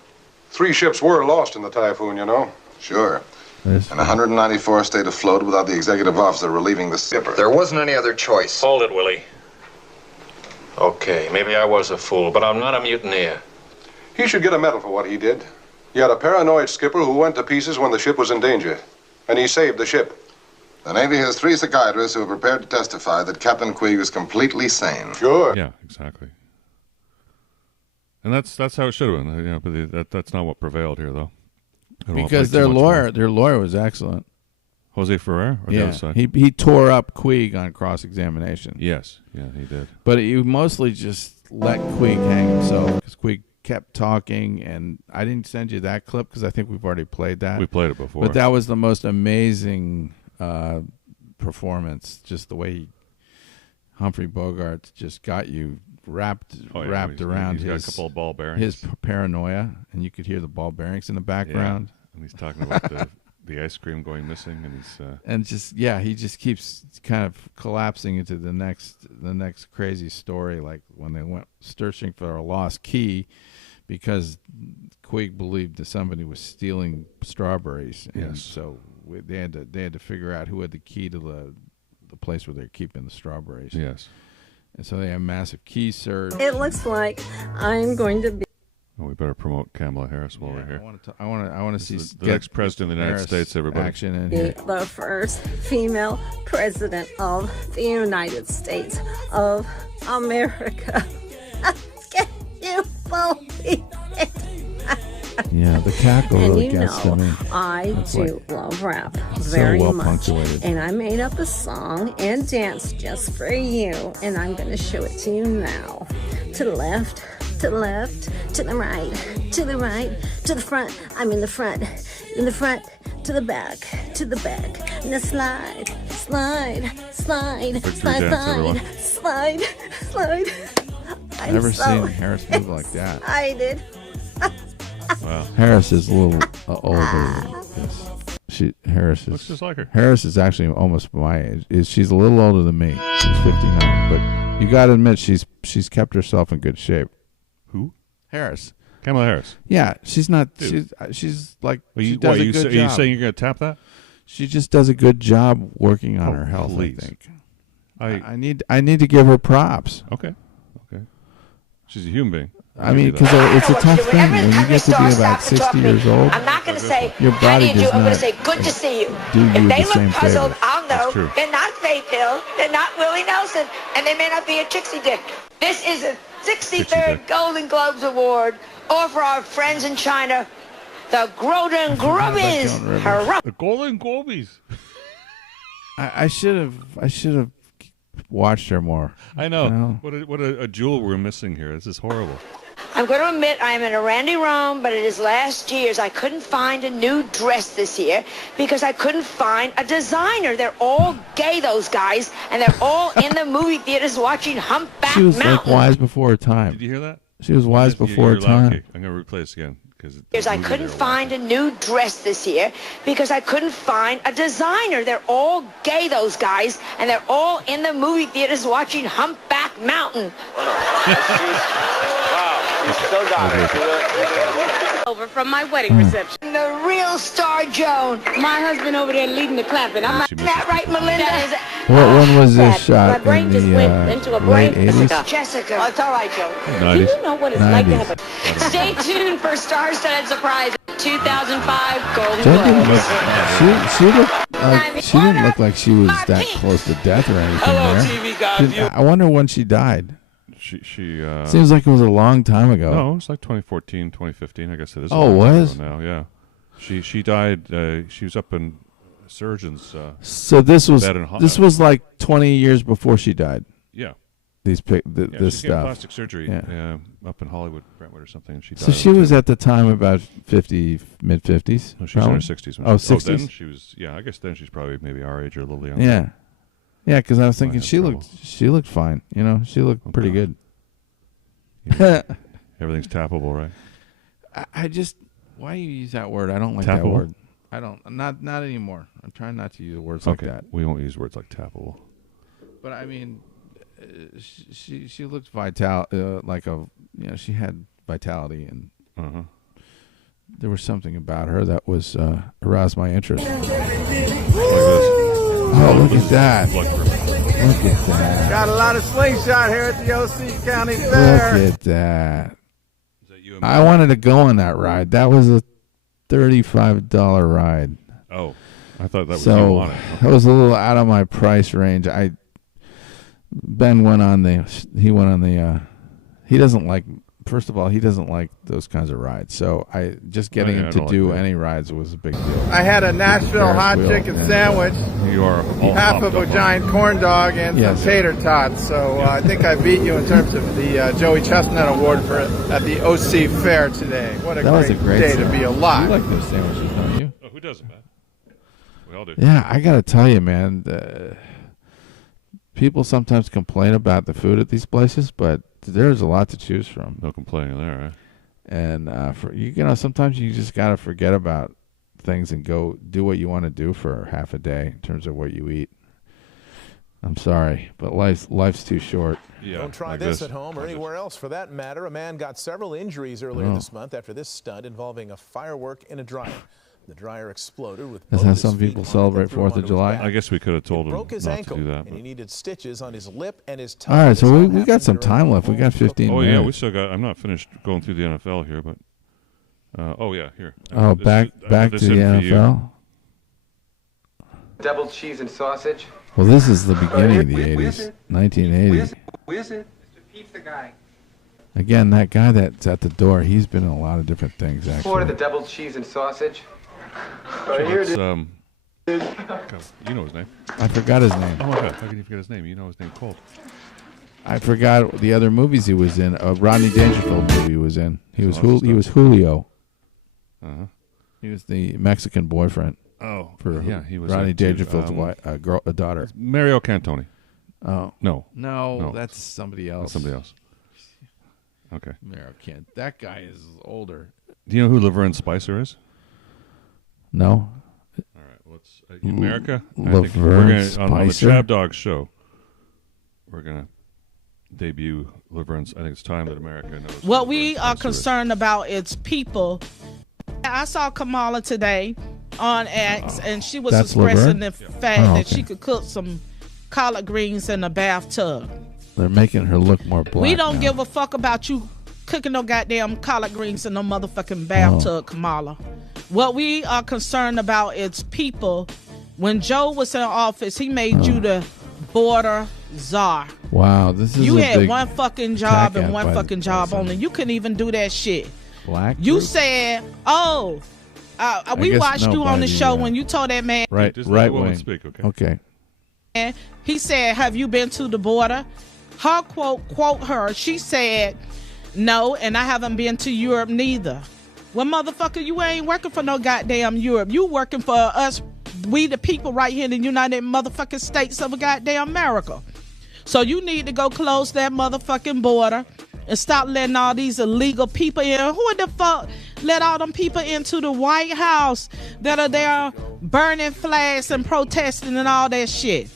3 ships were lost in the typhoon, you know. Sure. And 194 stayed afloat without the executive officer relieving the skipper. There wasn't any other choice. Hold it, Willie. Okay, maybe I was a fool, but I'm not a mutineer. He should get a medal for what he did. He had a paranoid skipper who went to pieces when the ship was in danger. And he saved the ship. The Navy has 3 psychiatrists who are prepared to testify that Captain Queeg was completely sane. Sure. Yeah, exactly. And that's how it should have been. But that's not what prevailed here, though. Because their lawyer was excellent. Jose Ferrer? Or the other side? He tore up Queeg on cross-examination. Yes, yeah, he did. But he mostly just let Queeg hang himself because Queeg kept talking, and I didn't send you that clip because I think we've already played that. We played it before. But that was the most amazing performance, just the way Humphrey Bogart just got you wrapped around he's got a couple of ball bearings. His paranoia, and you could hear the ball bearings in the background. Yeah. And he's talking about the ice cream going missing, and he just keeps kind of collapsing into the next crazy story, like when they went searching for a lost key because Queeg believed that somebody was stealing strawberries, and so they had to figure out who had the key to the place where they're keeping the strawberries. Yes, and so they have massive key search. It looks like I'm going to be. Well, we better promote Kamala Harris while we're here. I want to see the next president of the United States. Everybody, action in here. The first female president of the United States of America. Can you believe it? Yeah, the cackle really gets to me. I do love rap very well much. Punctuated. And I made up a song and dance just for you. And I'm going to show it to you now. To the left, to the left, to the right, to the right, to the front. I'm in the front, to the back, to the back. Now slide, slide, slide, slide, slide, slide. I've never seen Harris move like that. I did. Wow. Harris is a little older than this. Harris looks just like her. Harris is actually almost my age. She's a little older than me. She's 59, but you got to admit she's kept herself in good shape. Who? Harris. Kamala Harris. Yeah, she's not. Dude. She's like. Are she you, does what, a you good say, job. are you saying you're going to tap that? She just does a good job working on her health. Please. I think. I need to give her props. Okay. She's a human being. I mean, because it's a tough thing when you get to be about 60 years old. I'm not going to say, your how body do you do? does I'm going not to say, good to see you. do you If they the look same puzzled, favor. I'll know. true. They're not Faith Hill. They're not Willie Nelson. And they may not be a Trixie Dick. This is a 63rd Golden Globes Award, or for our friends in China, the Golden Grubbies. Hurrah! The Golden Globies. I should have watched her more. I know. You know? What a jewel we're missing here. This is horrible. I'm going to admit I am in a Randy Rome, but it is last year's. I couldn't find a new dress this year because I couldn't find a designer. They're all gay, those guys, and they're all in the movie theaters watching Humpback She was Mountain. like wise before her time. Did you hear that? She was wise before her time. I'm going to replay this again. Because I couldn't find a new dress this year because I couldn't find a designer. They're all gay, those guys, and they're all in the movie theaters watching Humpback Mountain. You still got it. Over from my wedding reception. The real Star Joan. My husband over there leading the clapping. I'm not that right, Melinda? When was this shot? My brain In just the went into a late brain. 80s? Jessica. Oh, it's all right, Joe. 90s. Do you know what it's like to 90s. have a... Stay tuned for Star-Studded Surprise 2005 Golden Jen didn't Globes. she didn't look like she was that close to death or anything there. I wonder when she died. She Seems like it was a long time ago. No, it's like 2014, 2015. I guess it is. Oh, it was? Now, yeah. She died. She was up in surgeons. So this was bed in this was like 20 years before she died. Yeah. This She's stuff. getting plastic surgery. Yeah. Up in Hollywood, Brentwood, or something. And she died. So she was at the time about 50, mid 50s. No, she was in her 60s. Oh, 60s. Then she was. Yeah, I guess then she's probably maybe our age or a little younger. Yeah. Yeah, because I was thinking she looked fine. You know, she looked pretty good. Yeah. Everything's tappable, right? I just why you use that word? I don't like Tappable? that word. I don't not anymore. I'm trying not to use words like that. We won't use words like tappable. But I mean, she looked vital, like she had vitality, and there was something about her that was aroused my interest. Like this. Oh, look at that! Look at that! Got a lot of slingshot here at the OC County Fair. Look at that! I wanted to go on that ride. That was a $35 ride. Oh, I thought that was so. you on it. Okay. It was a little out of my price range. Ben went on the. He went on the. He doesn't like. First of all, he doesn't like those kinds of rides. So getting him to do any rides was a big deal. I had a Nashville hot chicken sandwich. You are half of a giant corn dog and some tater tots. So I think I beat you in terms of the Joey Chestnut Award at the OC Fair today. What a great day to be alive. You like those sandwiches, don't you? Oh, who doesn't, man? We all do. Yeah, I got to tell you, man. People sometimes complain about the food at these places, but there's a lot to choose from. No complaining there, right? And sometimes you just got to forget about things and go do what you want to do for half a day in terms of what you eat. I'm sorry, but life's too short. Yeah, don't try this at home or anywhere else for that matter. A man got several injuries earlier this month after this stunt involving a firework in a dryer. The dryer exploded with That's how some people celebrate 4th of July. I guess we could have told him broke his not ankle, to do that. and he needed stitches on his lip and his All tongue. right, so we got some time left. We got 15 minutes. Oh, yeah, we still got... I'm not finished going through the NFL here, but... here. Oh, back to the NFL? Double cheese and sausage. Well, this is the beginning of the 80s, 1980. Where's it? Mr. Pizza guy. Again, that guy that's at the door, he's been in a lot of different things, actually. Order the double cheese and sausage. Here it is. You know his name. I forgot his name. Oh, my God. How can you forget his name? You know his name cold. I forgot the other movies he was in. A Rodney Dangerfield movie he was in. He was Julio. Uh-huh. He was the Mexican boyfriend. Oh, for he was Rodney Dangerfield's a daughter. Mario Cantone. Oh no, that's somebody else. That's somebody else. Okay. Mario Cantone. That guy is older. Do you know who Laverne Spicer is? No. All right. Let's America. Laverne on the Spicer? ChabDog Show. We're gonna debut Deliverance. I think it's time that America knows. What we are concerned about is people. I saw Kamala today on X, and she was expressing the fact that she could cook some collard greens in a bathtub. They're making her look more black. We don't give a fuck about you cooking no goddamn collard greens in no motherfucking bathtub, Kamala. What we are concerned about is people. When Joe was in office, he made you the border czar. Wow, this is you a had big one fucking job and one fucking job only. You couldn't even do that shit. Black you group? Said, "Oh, we watched you on the show when you told that man." Right wing. Speak, okay. And he said, "Have you been to the border?" Her quote her. She said, "No, and I haven't been to Europe neither." Well, motherfucker, you ain't working for no goddamn Europe. You working for us, we the people right here in the United motherfucking States of goddamn America. So you need to go close that motherfucking border and stop letting all these illegal people in. Who the fuck let all them people into the White House that are there burning flags and protesting and all that shit?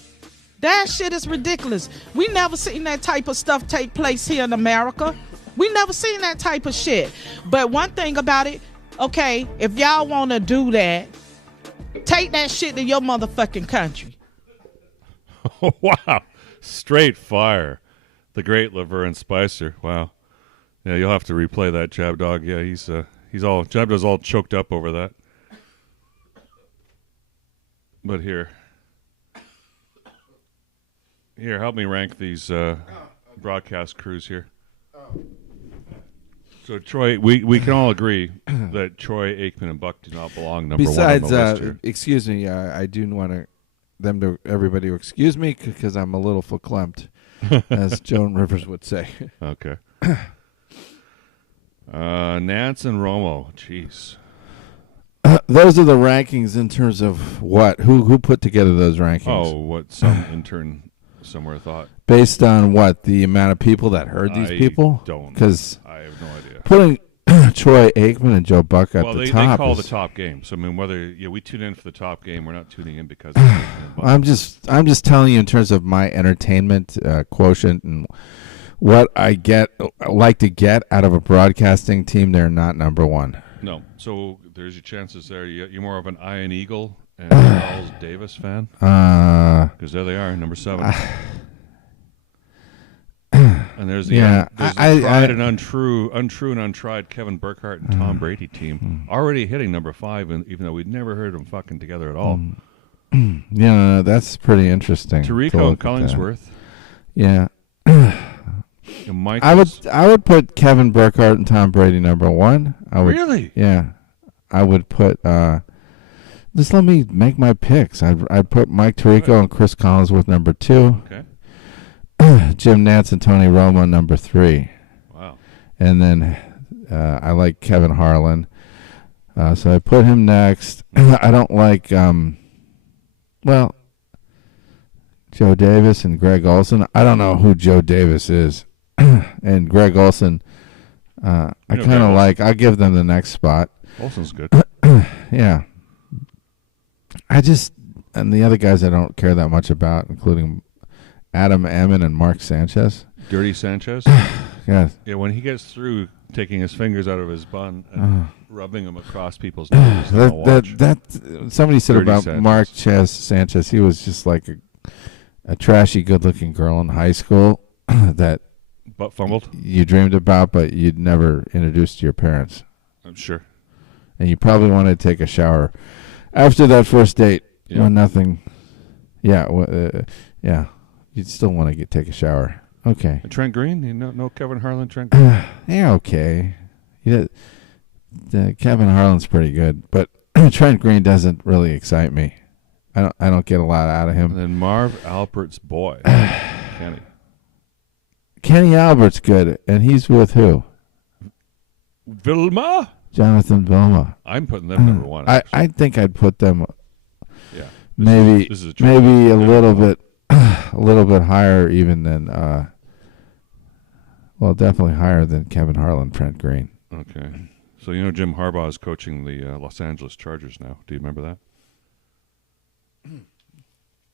That shit is ridiculous. We never seen that type of stuff take place here in America. We never seen that type of shit. But one thing about it, okay, if y'all want to do that, take that shit to your motherfucking country. Wow. Straight fire. The great Laverne Spicer. Wow. Yeah, you'll have to replay that, ChabDog. Yeah, ChabDog's all choked up over that. But here, help me rank these broadcast crews here. So Troy, we can all agree that Troy, Aikman, and Buck do not belong number one on the list here. Excuse me, I do want everybody to excuse me because I'm a little verklempt, as Joan Rivers would say. Okay. Nance and Romo, jeez. Those are the rankings in terms of what? Who put together those rankings? Oh, what some intern somewhere thought. Based on what? The amount of people that heard these people? Because I have no idea. Putting Troy Aikman and Joe Buck at the top. They call the top game. So I mean, we tune in for the top game. We're not tuning in because. I'm just telling you in terms of my entertainment quotient and what I like to get out of a broadcasting team. They're not number one. No. So there's your chances there. You're more of an Iron Eagle and Charles Davis fan. Because there they are, number 7. And there's the tried and untrue and untried Kevin Burkhardt and Tom Brady team already hitting number 5, and even though we'd never heard them fucking together at all. Yeah, that's pretty interesting. Tirico and Collingsworth. Yeah. I would put Kevin Burkhardt and Tom Brady number 1. Really? Yeah. I would put just let me make my picks. I'd put Mike Tirico and Chris Collinsworth number 2. Okay. Jim Nantz and Tony Romo number 3. Wow. And then I like Kevin Harlan. So I put him next. I don't like Joe Davis and Greg Olson. I don't know who Joe Davis is. And Greg Olson, I kind of like. I'll give them the next spot. Olson's good. Yeah. And the other guys I don't care that much about, including Adam Ammon and Mark Sanchez. Dirty Sanchez? Yeah. Yeah, when he gets through taking his fingers out of his bun and rubbing them across people's noses. Somebody said Dirty about Sanchez. Mark Sanchez, he was just like a trashy, good-looking girl in high school that butt fumbled. You dreamed about, but you'd never introduced to your parents. I'm sure. And you probably wanted to take a shower after that first date. Yeah. When nothing. Yeah. Yeah. You'd still want to take a shower. Okay. And Trent Green? You know Kevin Harlan, Trent Green? Yeah, okay. Kevin Harlan's pretty good, but Trent Green doesn't really excite me. I don't get a lot out of him. And then Marv Alpert's boy, Kenny. Kenny Albert's good, and he's with who? Vilma? Jonathan Vilma. I'm putting them number 1. I think I'd put them. Yeah. Maybe a little bit higher even than. Well, definitely higher than Kevin Harlan, Trent Green. Okay. So Jim Harbaugh is coaching the Los Angeles Chargers now. Do you remember that?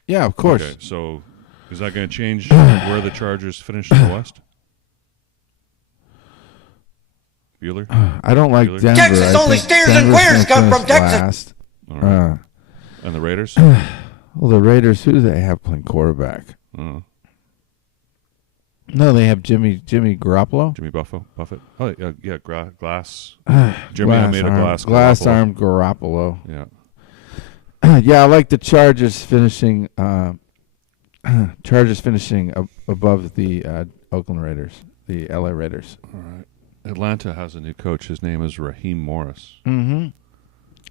Yeah, of course. Okay, so Is that going to change where the Chargers finish in the West? Bueller? I don't like Bueller? Denver. Texas only steers and queers come from Texas. Right. And the Raiders? Well, the Raiders, who do they have playing quarterback? Oh. No, they have Jimmy Garoppolo. Jimmy Buffett. Oh, yeah, Glass. Jimmy made a glass arm Garoppolo. Yeah. Yeah, I like the Chargers finishing. Chargers finishing above the Oakland Raiders, the LA Raiders. All right. Atlanta has a new coach. His name is Raheem Morris. Mm-hmm.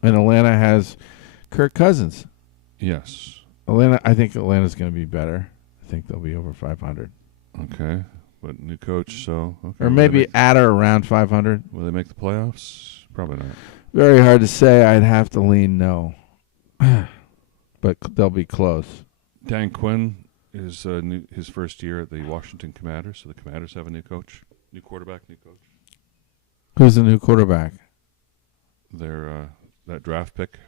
And Atlanta has Kirk Cousins. Yes. I think Atlanta's going to be better. I think they'll be over 500. Okay. But new coach, so... Okay. Or maybe at or around 500. Will they make the playoffs? Probably not. Very hard to say. I'd have to lean no. But they'll be close. Dan Quinn is his first year at the Washington Commanders, so the Commanders have a new coach. New quarterback, new coach. Who's the new quarterback? Their that draft pick,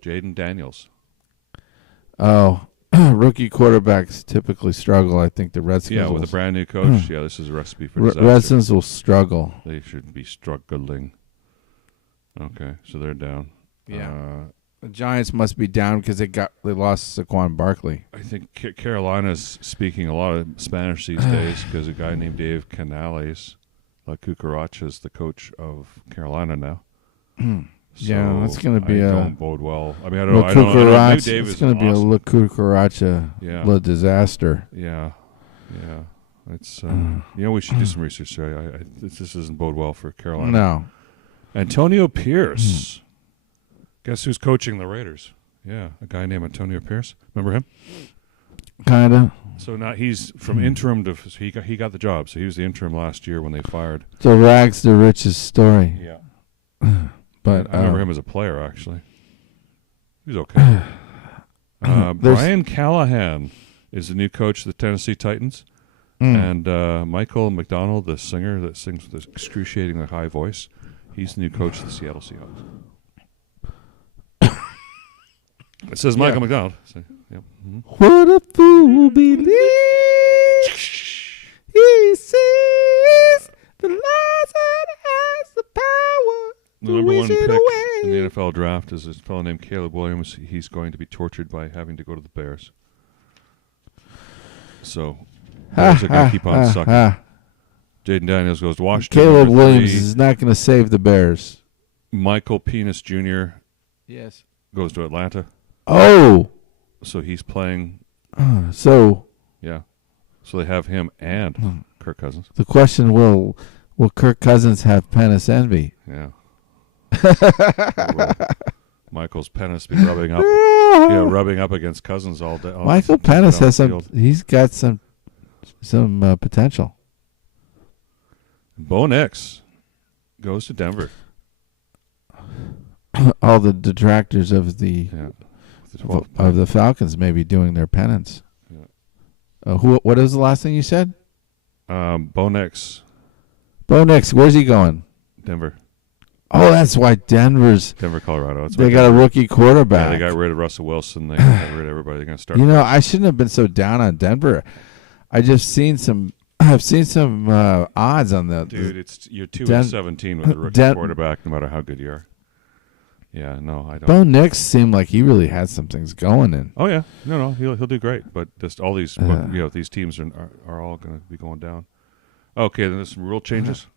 Jaden Daniels. Oh, rookie quarterbacks typically struggle. I think the Redskins. Yeah, with a brand new coach. Yeah, this is a recipe for disaster. Redskins will struggle. They should be struggling. Okay, so they're down. Yeah, the Giants must be down because they lost Saquon Barkley. I think Carolina's speaking a lot of Spanish these days because a guy named Dave Canales, La Cucaracha, is the coach of Carolina now. Yeah, that's going to be don't bode well. I mean, I don't know. It's going to be a La Cucaracha, La disaster. Yeah, yeah. It's we should do some research there. This doesn't bode well for Carolina. No. Antonio Pierce. Guess who's coaching the Raiders? Yeah, a guy named Antonio Pierce. Remember him? Kinda. So now he's from interim to he got the job. So he was the interim last year when they fired. So rags to riches story. Yeah. But I remember him as a player actually. He was okay. Brian Callahan is the new coach of the Tennessee Titans, and Michael McDonald, the singer that sings with this excruciatingly high voice, he's the new coach of the Seattle Seahawks. It says Michael McDonald. So, yeah. Mm-hmm. What a fool believes he sees the lies and has the power. The number one pick in the NFL draft is a fellow named Caleb Williams. He's going to be tortured by having to go to the Bears. So, Bears are going to keep on sucking. Jaden Daniels goes to Washington. Caleb Williams is not going to save the Bears. Michael Penis Jr. Yes. Goes to Atlanta. Oh. So he's playing. Yeah. So they have him and Kirk Cousins. The question, will Kirk Cousins have penis envy? Yeah. Michael's penis be rubbing up. Rubbing up against Cousins all day. Michael Penis has some. He's got some potential. Bo Nix goes to Denver. All the detractors of the Falcons may be doing their penance. Yeah. What was the last thing you said? Bo Nix. Bo Nix, where's he going? Denver. Oh, that's why Denver, Colorado. They got a rookie quarterback. Yeah, they got rid of Russell Wilson. They got rid of everybody. They're going to start. I shouldn't have been so down on Denver. I've seen some odds on the. Dude, you're 2-17 with a rookie quarterback, no matter how good you are. Yeah, no, I don't. Bo Nix seemed like he really had some things going in. Oh yeah, no, he'll do great. But just all these, these teams are all going to be going down. Okay, then there's some rule changes.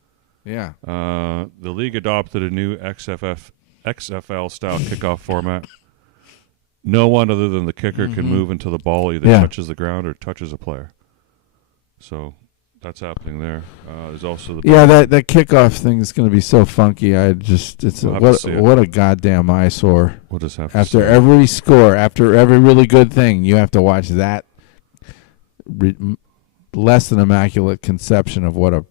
Yeah. The league adopted a new XFL style kickoff format. No one other than the kicker can move until the ball either touches the ground or touches a player. So that's happening there. There's also the that kickoff thing is going to be so funky. What a goddamn eyesore. We'll just have after every score, after every really good thing, you have to watch that less than immaculate conception of what a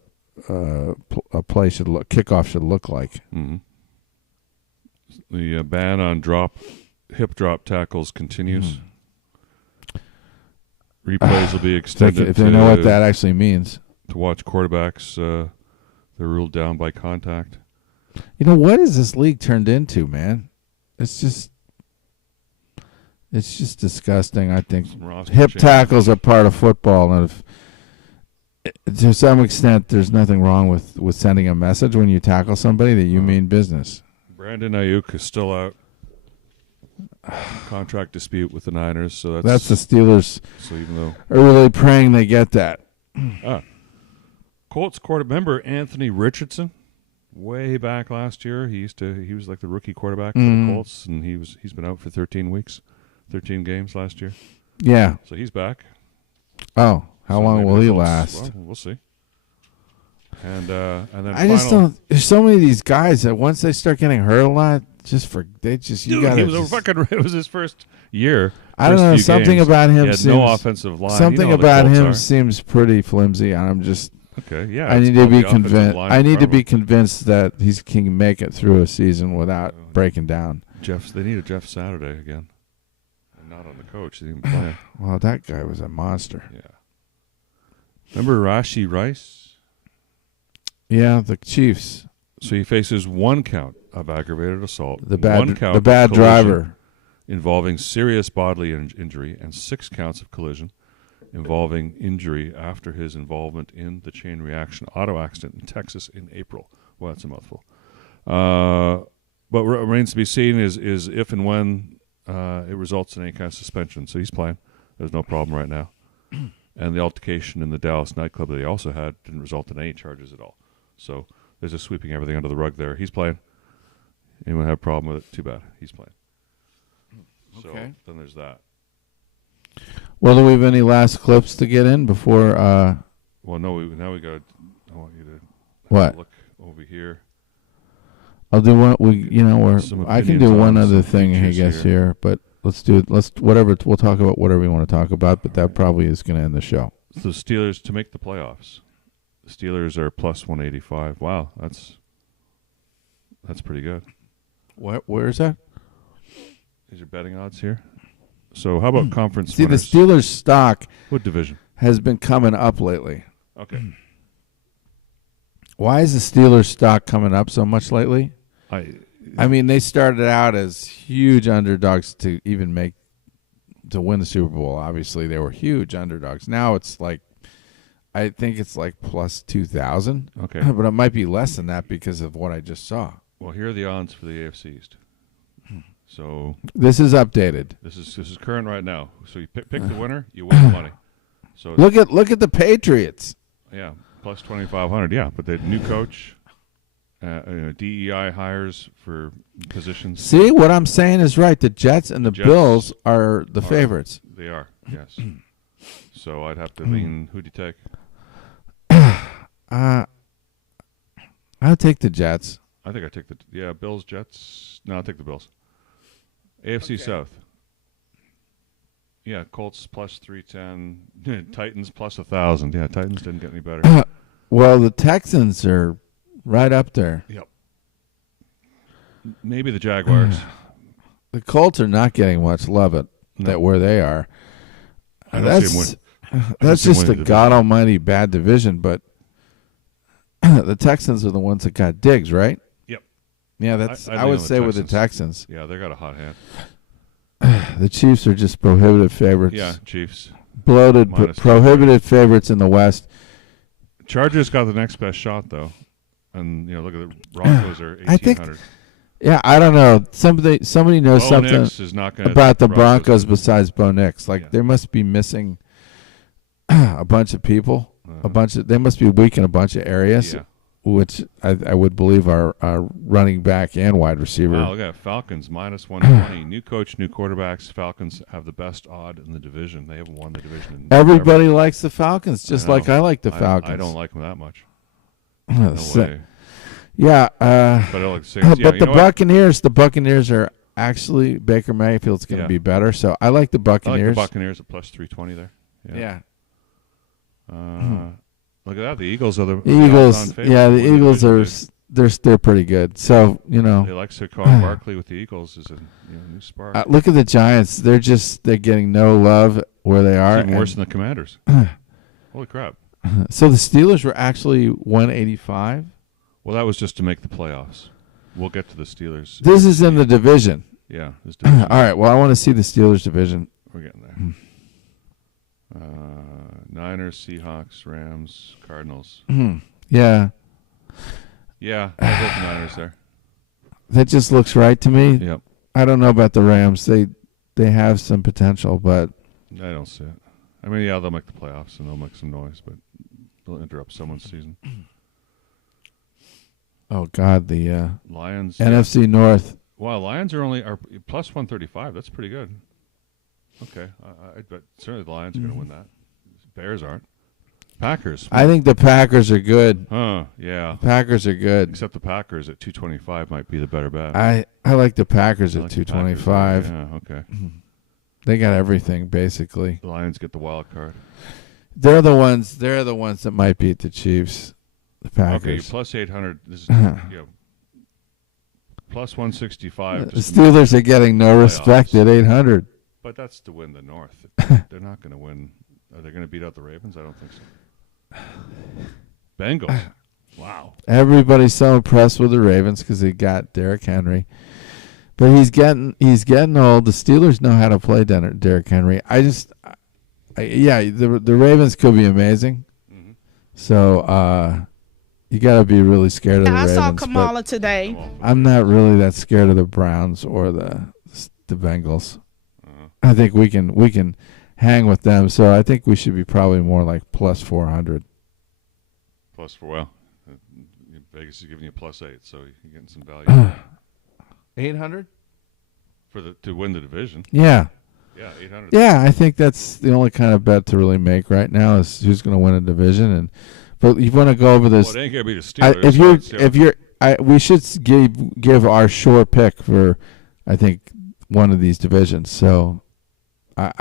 play kickoff should look like. Mm-hmm. The ban on hip drop tackles continues. Replays will be extended. If they know what that actually means. To watch quarterbacks, they're ruled down by contact. What has this league turned into, man? It's just It's just disgusting. I think roster hip changes. tackles are part of football, and to some extent, there's nothing wrong with sending a message when you tackle somebody that you mean business. Brandon Ayuk is still out. Contract dispute with the Niners, so That's the Steelers. So even though are really praying they get that. Colts remember Anthony Richardson, way back last year. He was like the rookie quarterback for the Colts, and he's been out for 13 weeks, 13 games last year. Yeah. So he's back. Oh, how long will he results- last? Well, we'll see. And then I just don't. There's so many of these guys that once they start getting hurt a lot, you Dude, gotta. it was his first year. I don't know. few Something games. about him He had seems no offensive line. Something You know how the about Colts him are. seems pretty flimsy. I'm just. Okay, yeah, I it's need to called be the offensive convinced. line I in need to front be of him. convinced that he can make it through a season without breaking down. They need a Jeff Saturday again, and not on the coach. They didn't even play. Well, that guy was a monster. Yeah. Remember Rashee Rice? Yeah, the Chiefs. So he faces 1 count of aggravated assault, The bad- 1 count the bad of collision driver. involving serious bodily injury, and 6 counts of collision involving injury after his involvement in the chain reaction auto accident in Texas in April. Well, that's a mouthful. But what remains to be seen is if and when it results in any kind of suspension. So he's playing. There's no problem right now. And the altercation in the Dallas nightclub that he also had didn't result in any charges at all. So they're just sweeping everything under the rug there. He's playing. Anyone have a problem with it? Too bad. He's playing. So Okay. then there's that. Well, do we have any last clips to get in before? Well, no. Now we got. I want you to What? look over here. I'll do one. Some I can opinions do one on other some thing, I features guess here, but let's do it. We'll talk about whatever we want to talk about, but that probably is going to end the show. The Steelers to make the playoffs. The Steelers are plus 185. Wow, that's pretty good. Where is that? These are betting odds here. So how about conference See, winners? the Steelers stock What division? has been coming up lately. Okay. Why is the Steelers stock coming up so much lately? I mean, they started out as huge underdogs to win the Super Bowl. Obviously, they were huge underdogs. Now it's like, I think it's like plus 2,000. Okay. But it might be less than that because of what I just saw. Well, here are the odds for the AFC East. So This is updated. this is current right now. So you pick the winner, you win the money. So Look at the Patriots. yeah, plus 2,500. Yeah, but the new coach, DEI hires for positions. See, what I'm saying is right. The Jets and the Jets Bills are the favorites. They are, yes. So I'd have to lean. Who do you take? I'll take the Jets. I think I take the Bills, Jets. No, I'll take the Bills. AFC South. Yeah, Colts plus 310. Titans plus 1,000. Yeah, Titans didn't get any better. Well, the Texans are right up there. Yep. Maybe the Jaguars. The Colts are not getting much love where they are. I don't see them win. That's see them just winning a the god almighty bad division, but the Texans are the ones that got Diggs, right? Yep. Yeah, I would say with the Texans. Texans. Yeah, they got a hot hand. The Chiefs are just prohibitive favorites. Yeah, Chiefs. Bloated, Minus prohibitive favorites in the West. Chargers got the next best shot, though. And, look at the Broncos are 1,800. I think, I don't know. Somebody knows Bo something Nix is not gonna about the take the Broncos Broncos besides Bo Nix. Like, they must be missing a bunch of people. They must be weak in a bunch of areas, which I would believe are running back and wide receiver. Wow, look at that. Falcons minus 120. New coach, new quarterbacks. Falcons have the best odd in the division. They haven't won the division in Everybody likes the Falcons, just like I like the I Falcons. don't like them that much. No way. Yeah, but the Buccaneers are actually Baker Mayfield's going to be better, so I like the I Buccaneers. like the Buccaneers at plus 320 there. Yeah. Look at that. The Eagles are the Eagles. favorite. Yeah, the Eagles are they're pretty good. So They like Saquon Barkley with the Eagles is a new spark. look at the Giants. They're getting no love where they are. It's even worse than the Commanders. Holy crap! So the Steelers were actually 185. Well, that was just to make the playoffs. We'll get to the Steelers. This is in the division. Yeah. This All right. Well, I want to see the Steelers division. We're getting there. Niners, Seahawks, Rams, Cardinals. Yeah. Yeah, I got the Niners there. That just looks right to me. Yep. I don't know about the Rams. They have some potential, but I don't see it. I mean, yeah, they'll make the playoffs and they'll make some noise, but they'll interrupt someone's season. Oh God, the Lions, NFC North. Wow, Lions are plus 135. That's pretty good. Okay, but certainly the Lions are going to win that. Bears aren't. Packers. I think the Packers are good. Yeah. Packers are good. Except the Packers at 225 might be the better bet. I like the Packers at 225. Yeah, okay. They got everything basically. The Lions get the wild card. They're the ones that might beat the Chiefs. The Packers. Okay, plus 800. This is plus 165. The Steelers are getting no respect at 800. But that's to win the North. They're not going to win. Are they going to beat out the Ravens? I don't think so. Bengals. Wow. Everybody's so impressed with the Ravens because they got Derrick Henry. But he's getting old. The Steelers know how to play Derrick Henry. The Ravens could be amazing. Mm-hmm. So you got to be really scared of the Ravens. I saw Kamala today. I'm not really that scared of the Browns or the Bengals. I think we can hang with them. So I think we should be probably more like plus 400. Vegas is giving you plus 8, so you're getting some value. 800 to win the division. Yeah. Yeah, 800. Yeah, I think that's the only kind of bet to really make right now is who's going to win a division. But you want to go over this. Well, it ain't going to be the Steelers. We should give our sure pick for, I think, one of these divisions. So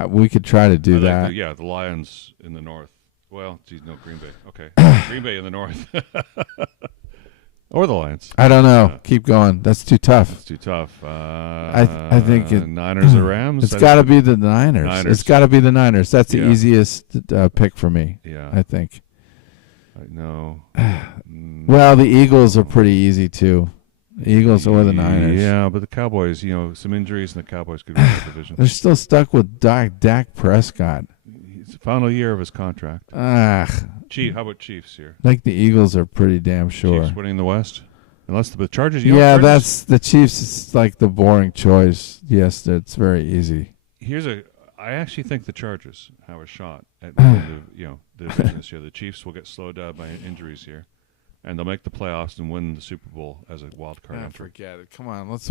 we could try to do that. The Lions in the North. Well, geez, no, Green Bay. Okay. Green Bay in the North. Or the Lions. I don't know. Keep going. That's too tough. That's too tough. I think Niners or Rams? It's got to be the Niners. It's got to be the Niners. That's the easiest pick for me. Yeah. I think. No. Well, the Eagles are pretty easy too. The Eagles or the Niners. Yeah, but the Cowboys, some injuries, and the Cowboys could win the division. They're still stuck with Dak Prescott. It's the final year of his contract. How about Chiefs here? I think the Eagles are pretty damn sure. Chiefs winning the West? Unless the Chargers. That's the Chiefs. Is like the boring choice. Yes, it's very easy. I actually think the Chargers have a shot at the division this year. The Chiefs will get slowed down by injuries here, and they'll make the playoffs and win the Super Bowl as a wild card entry. Forget it. Come on, let's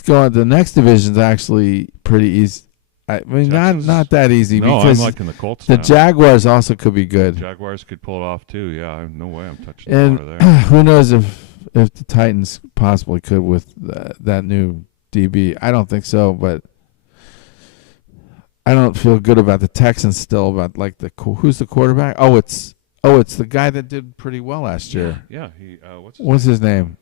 go on. The next division's actually pretty easy. I mean, not that easy. No, because I'm liking the Colts. The now. Jaguars also could be good. Jaguars could pull it off too. Yeah, no way I'm touching and the water there. Who knows if the Titans possibly could with that new DB? I don't think so, but I don't feel good about the Texans still. About who's the quarterback? Oh, it's the guy that did pretty well last year. Yeah. What's his name?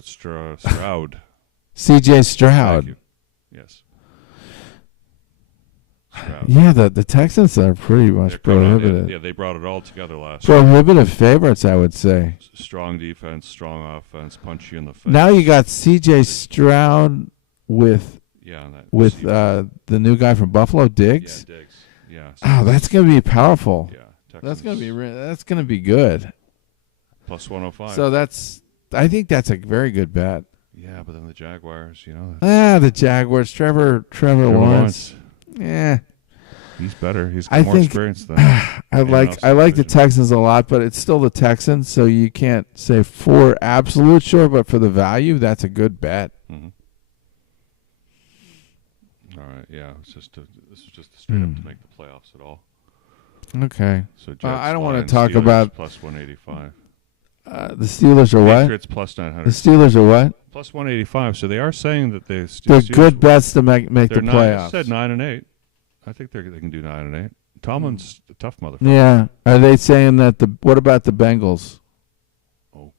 Stroud. C.J. Stroud. Thank you. Yes. Stroud. Yeah, the Texans are pretty much prohibitive. Yeah, they brought it all together last year. Prohibitive favorites, I would say. Strong defense, strong offense, punch you in the face. Now you got C.J. Stroud with the new guy from Buffalo, Diggs. Yeah, Diggs. Yeah. Oh, that's going to be powerful. Yeah, that's going to be good. Plus 105. So I think that's a very good bet. Yeah, but then the Jaguars, the Jaguars. Trevor Lawrence. Yeah. He's better. He's got more experience than I like the Texans a lot, but it's still the Texans, so you can't say for absolute sure, but for the value, that's a good bet. Mm-hmm. All right, yeah. This was just straight up to make the playoffs at all. Okay. So I don't want to talk about plus 185. The Steelers are what? Patriots plus 900. The Steelers are what? Plus 185. So they are saying that they're good bets to make the playoffs. I said 9 and 8. I think they can do 9 and 8. Tomlin's a tough motherfucker. Yeah. Are they saying that what about the Bengals? Oh,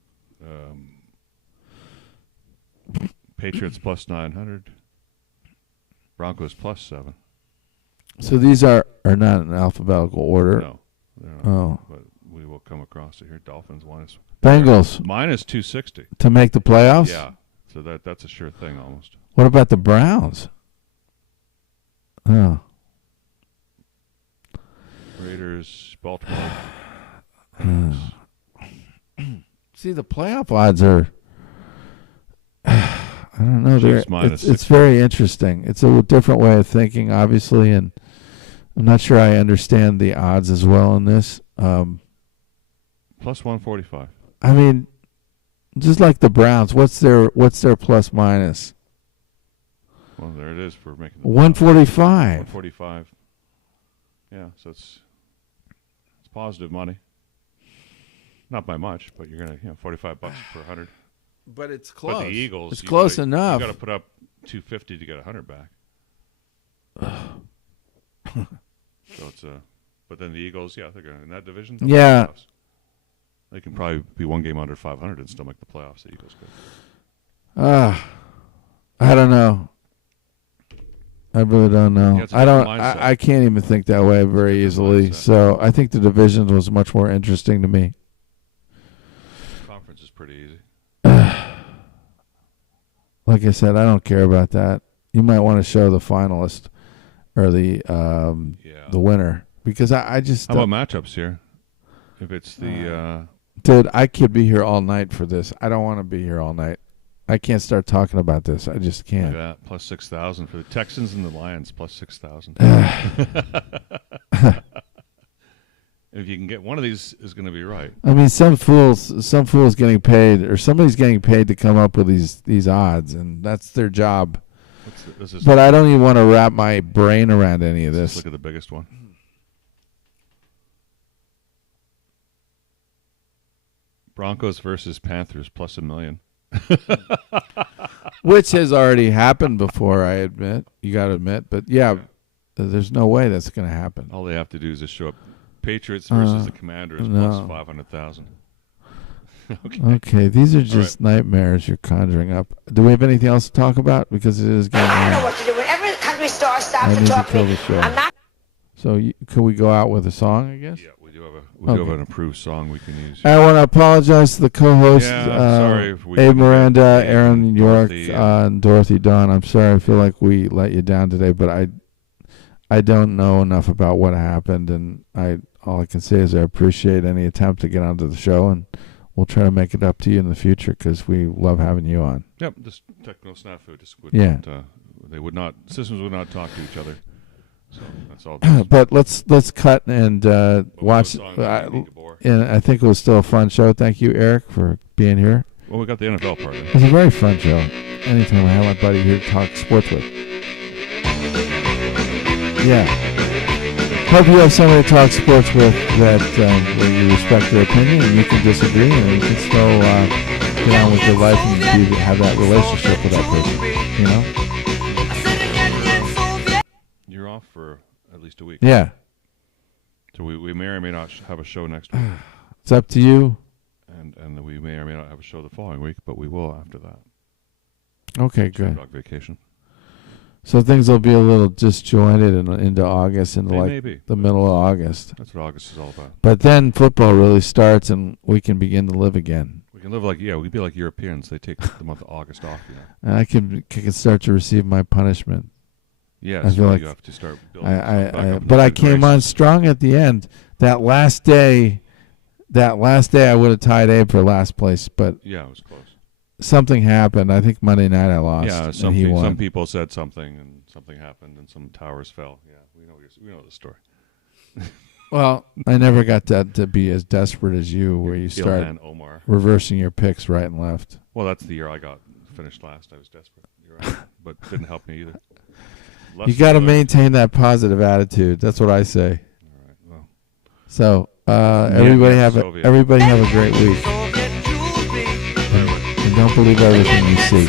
Patriots plus 900. Broncos plus 7. So these are not in alphabetical order. No, they're not. Oh. But we will come across it here. Dolphins Bengals minus 260 to make the playoffs. Yeah, so that's a sure thing almost. What about the Browns? Oh. Raiders, Baltimore. See, the playoff odds are. I don't know. It's very interesting. It's a different way of thinking, obviously, and I'm not sure I understand the odds as well in this. Plus 145. I mean, just like the Browns, what's their plus minus? Well, there it is for making 145. 145. Yeah, so it's positive money. Not by much, but you're gonna $45 per 100. But it's close. But the Eagles, it's close enough. You got to put up 250 to get 100 back. So it's but then the Eagles, they're going in that division. Yeah, they can probably be one game under 500 and still make the playoffs. The Eagles could. I don't know. I really don't know. Yeah, I don't. I can't even think that way very easily. So I think the divisions was much more interesting to me. Conference is pretty easy. Like I said, I don't care about that. You might want to show the finalist or the winner because I just. How about matchups here? If it's the dude, I could be here all night for this. I don't want to be here all night. I can't start talking about this. I just can't. Look at that. Plus 6,000 for the Texans and the Lions. Plus 6,000. If you can get one of these, is going to be right. I mean, some fool's getting paid, or somebody's getting paid to come up with these odds, and that's their job. But I don't even want to wrap my brain around any of this. Look at the biggest one. Broncos versus Panthers plus $1 million. Which has already happened before, I admit. You got to admit. But, yeah, there's no way that's going to happen. All they have to do is just show up. Patriots versus the Commanders plus 500,000. Okay, these are just nightmares you're conjuring up. Do we have anything else to talk about? Because it is getting I don't know what to do. Whenever the country star stops to talk to me, I'm not. So can we go out with a song, I guess? Yeah, we do have an approved song we can use. I want to apologize to the co-hosts, sorry if Abe Miranda, Aaron York, and Dorothy Dawn. I'm sorry. I feel like we let you down today, but I don't know enough about what happened, and all I can say is I appreciate any attempt to get onto the show, and we'll try to make it up to you in the future because we love having you on. Yep, just technical snafu. Systems would not talk to each other. So that's all. But let's cut and watch. And I think it was still a fun show. Thank you, Eric, for being here. Well, we got the NFL part of it. It was a very fun show. Anytime I have my buddy here to talk sports with. Yeah. Hope you have somebody to talk sports with that where you respect their opinion and you can disagree and you can still get on with your life and have that relationship with that person. You know? You're off for at least a week. Yeah. So we may or may not have a show next week. It's up to you. And we may or may not have a show the following week, but we will after that. Okay, good. Dog vacation. So things will be a little disjointed into August, into the middle of August. That's what August is all about. But then football really starts, and we can begin to live again. We can live we'd be like Europeans. They take the month of August off. You know. And I can start to receive my punishment. Yes, I feel like you have to start building. But I came on strong at the end. That last day, I would have tied Abe for last place, but yeah, it was close. Something happened. I think Monday night I lost. Yeah, some people said something, and something happened, and some towers fell. Yeah, we know the story. Well, I never got to be as desperate as you, where you start reversing your picks right and left. Well, that's the year I got finished last. I was desperate. You're right, but didn't help me either. You got to maintain that positive attitude. That's what I say. All right. Well. So everybody have a great week. And don't believe everything you see.